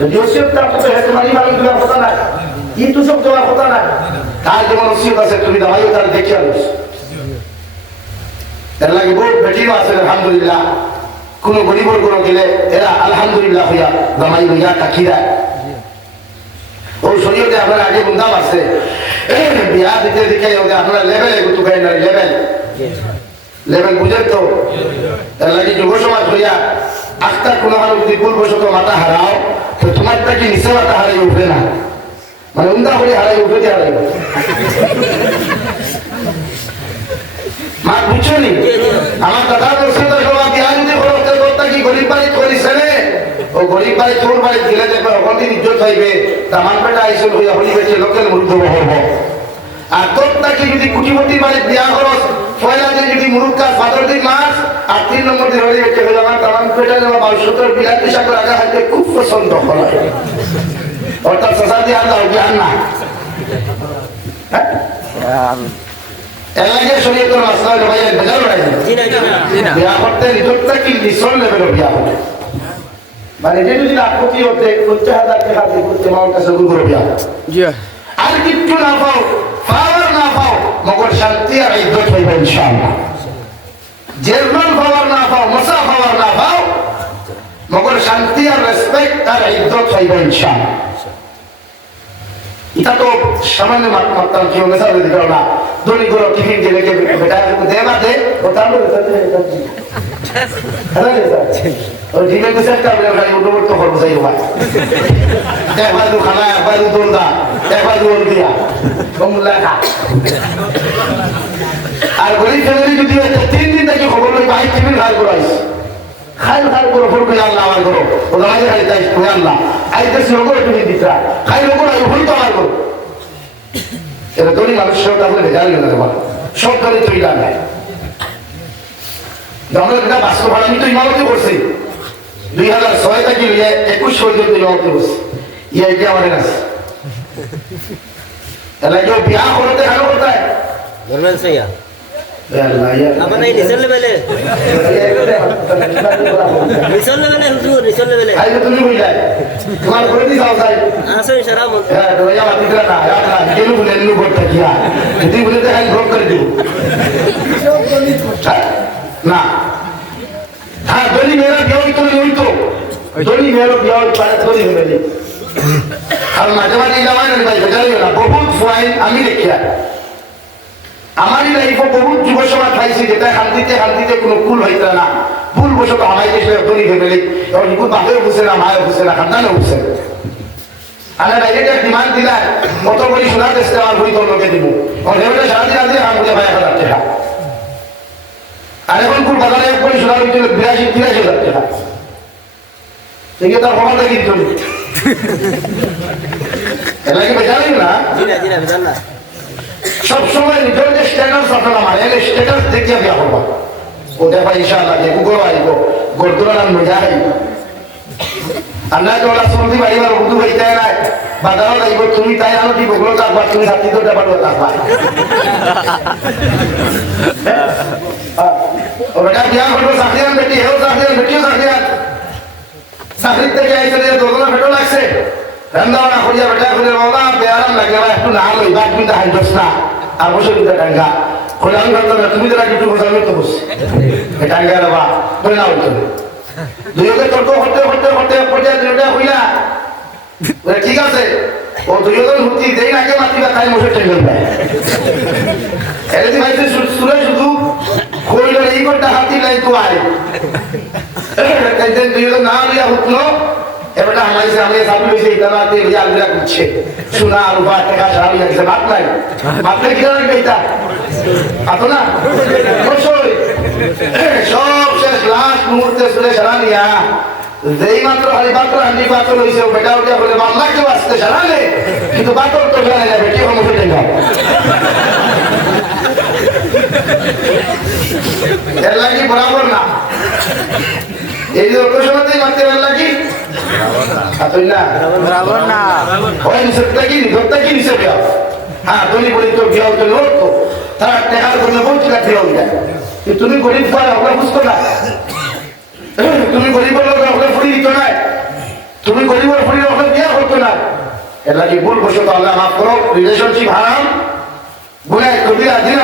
যদি ওসিয়তটা আপনাদের হেঁটে মানি মানি দেওয়ার কথা না, কিন্তু সব দেওয়ার কথা না, তার যেমন ওসিয়ত আছে তুমি দামাইও তার দেখে আনিস। এর লাগে বহুত বেটিও আছে আলহামদুলিল্লাহ কোনো গরিবর কোনো গেলে এরা আলহামদুলিল্লাহ হইয়া জামাই হইয়া থাকি দেয় ও শরীয়তে আপনার আগে গুন্দাম আছে বিয়া দিতে দিকে আপনার লেভেল এগুলো গাই না লেভেল বুঝেন তো এর লাগে যুব সমাজ হইয়া আখতার কোনো হার যদি ভুলবশত মাথা হারাও তো তোমারটা কি নিচে মাথা হারাই উঠবে না মানে উন্দা করে হারাই উঠে দিয়ে হারাই মা বুঝছো নি আমার কথা বলছে তো সবাই বিয়া যদি করতে করতে কি গরিব বাড়ি করিছে রে ও গরিব বাড়ি তোর বাড়ি দিলে দেখবে অকলদিন ইজ্জত হইবে তামান পেটা আইসল হইয়া হলি বেছে লোকের মূর্খ হব আর তোরটা কি যদি কুটিপতি বাড়ি বিয়া করস পয়লা দিন যদি মুরুক্কা ফাদর দিন মাস আর 3 নম্বর দিন হলি বেছে হইলে আমার তামান পেটা নেওয়া 22 বিলাত পিসা করে আগা হাতে খুব পছন্দ করে অর্থাৎ সসা দিয়ে আল্লাহ জ্ঞান না এলাকে শরীয়তের মাসলা হলো ভাই বেজাল রাই বিয়া করতে নিজটা কি নিসল লেভেল বিয়া করতে মানে যে যদি আপত্তি হতে 50,000 টাকা দিয়ে করতে মাওর কাছে গুরু বিয়া জি আর কিচ্ছু না পাও পাওয়ার না পাও মগর শান্তি আর ইজ্জত হইবে ইনশাআল্লাহ জেরমান পাওয়ার না পাও মসা পাওয়ার না পাও মগর শান্তি আর রেসপেক্ট আর ইজ্জত হইবে ইনশাআল্লাহ এটা তো সামান্য মাত্রা কেউ মেসাজ দিতে না ধনী করে টিফিন দিলে কে বেটা দেবা দে ও তার মধ্যে হ্যাঁ ও জিমে তো সেটা বলে ভাই উঠো উঠো করব যাই ভাই একবার তো খানা একবার তো দোলদা একবার দোল দিয়া কমলা খা আর গরিব ফ্যামিলি যদি 3 দিন থেকে খবর লই ভাই টিফিন খাই করাইছে খাই করো ফোন করে আল্লাহ আমার করো ও দাঁড়াই খাই তাই করে আল্লাহ আইতে লোক তুমি দিতা খাই লোক আই ভুল তো আমার করো এটা ধনী মানুষের তাহলে ভেজাল গেলে তোমার সব ধরে তৈরি নাই আমরা এটা বাস্তব আমি তো ইমামতি করছি 2006 থেকে 21 পর্যন্ত ইমামতি করছি ইয়ে কি আমাদের আছে তাহলে কেউ বিয়া করতে ভালো কোথায় ধরবেন সাইয়া আমার এই নিচের লেভেলে হুজুর নিচের লেভেলে আই তো তুমি বুঝলাই তোমার করে দি যাও তাই আসো ইশারা মত হ্যাঁ তো ইয়া বাতি না না কেন বলে নি করতে কিয়া তুই বলে দেখাই ব্লক করে দিও না হ্যাঁ দলি মেরা বিয়া তো ওই তো দলি মেরা বিয়া পারে দলি মেরে আর মাঝে মাঝে যাওয়াই না ভাই বেজালি না বহুত ফাইন আমি দেখিয়া আমারই লাইফে বহুত যুব সমাজ পাইছি যেটা শান্তিতে কোনো কুল হইতে না ভুল বসত আমায় দেশে ধনী ফ্যামিলি এবং ইকু বাপেও বুঝে না মায়েও বুঝে না খানদানেও বুঝে না আমি ডাইরেক্ট এক ডিমান্ড দিলাম কত বলি শোনা চেষ্টা আমার ভুল তোর দিব লেভেলে সারাদিন আনতে আমি বলে ভাই 1,000 টাকা আর এখন কুল বাজারে এক বলি শোনা হইতে 82-83,000 টাকা ঠিক তার ক্ষমতা কিন্তু এটা কি বেজালি না জি না বেজাল না সব সময় নিজের যে স্ট্যাটাস আপনারা মানে এই স্ট্যাটাস দেখিয়া বিয়া করবা ও দেখবা ইনশাআল্লাহ যে গুগল আইব গর্দরা নাম মজা আইব আল্লাহ তোলা সুরদি বাড়িবার উর্দু হইতে নাই বাজারও যাইব তুমি তাই আনো দিব গুলো থাকবা তুমি সাথী তো ব্যাপারও থাকবা ও বেটা বিয়া করবো চাকরিয়ান বেটি হেও চাকরিয়ান বেটিও চাকরিয়ান চাকরির থেকে আইসে দোলনা ফেটো লাগছে রান্না করিয়া বেটা করে বাবা বেয়ারাম লাগে একটু না লই বাদ কিন্তু হাইডস না আর বসে কিন্তু টাঙ্গা খোলাম করতে না তুমি তো একটু বসানো তো বসে টাঙ্গা বাবা করে না হইতো দুইকে তর্ক করতে পর্যায়ে দুইটা হইলা ঠিক আছে ও দুইজন হুতি দেই আগে মাতিবা তাই বসে টেঙ্গল পায় এরদি ভাই সুরে শুধু কইলো এই কোনটা হাতি লাই তো আই তাইতেন দুইজন না লিয়া হুতনো এবারে আমাইছে আমি সাবি হইছে ইতানাতে লিয়া আলবিরা করছে সোনা রূপা টাকা সারা লাগছে বাত নাই বাতলে কি জানেন এটা আতো না অবশ্যই সব শেষ লাস্ট মুহূর্তে শুনে সারা নিয়া যেই মাত্র হানি বাতল হইছে বেটা উঠে বলে আল্লাহকে বাঁচতে সারালে কিন্তু বাতল তো জানে না বেটি হম উঠে না এর লাগি বরাবর না এই যে অকস্মাতেই মারতে লাগি বরাবর না ওই নিষেধটা কি নিষেধ বিয়া হ্যাঁ তুমি বলি তোর বিয়া হতে লোক তো তারা টাকার করলে বহুত টাকা বিয়া হয়ে যায় তুমি গরিব পায় ওগুলো বুঝতো না তুমি গরিবের লোক ওগুলো ফুড়ি দিত না তুমি গরিবের ফুড়ি ওগুলো বিয়া করতো না এর লাগে ভুল বসত আল্লাহ মাফ করো রিলেশনশিপ হারাম গুনাহ কবিরা দিন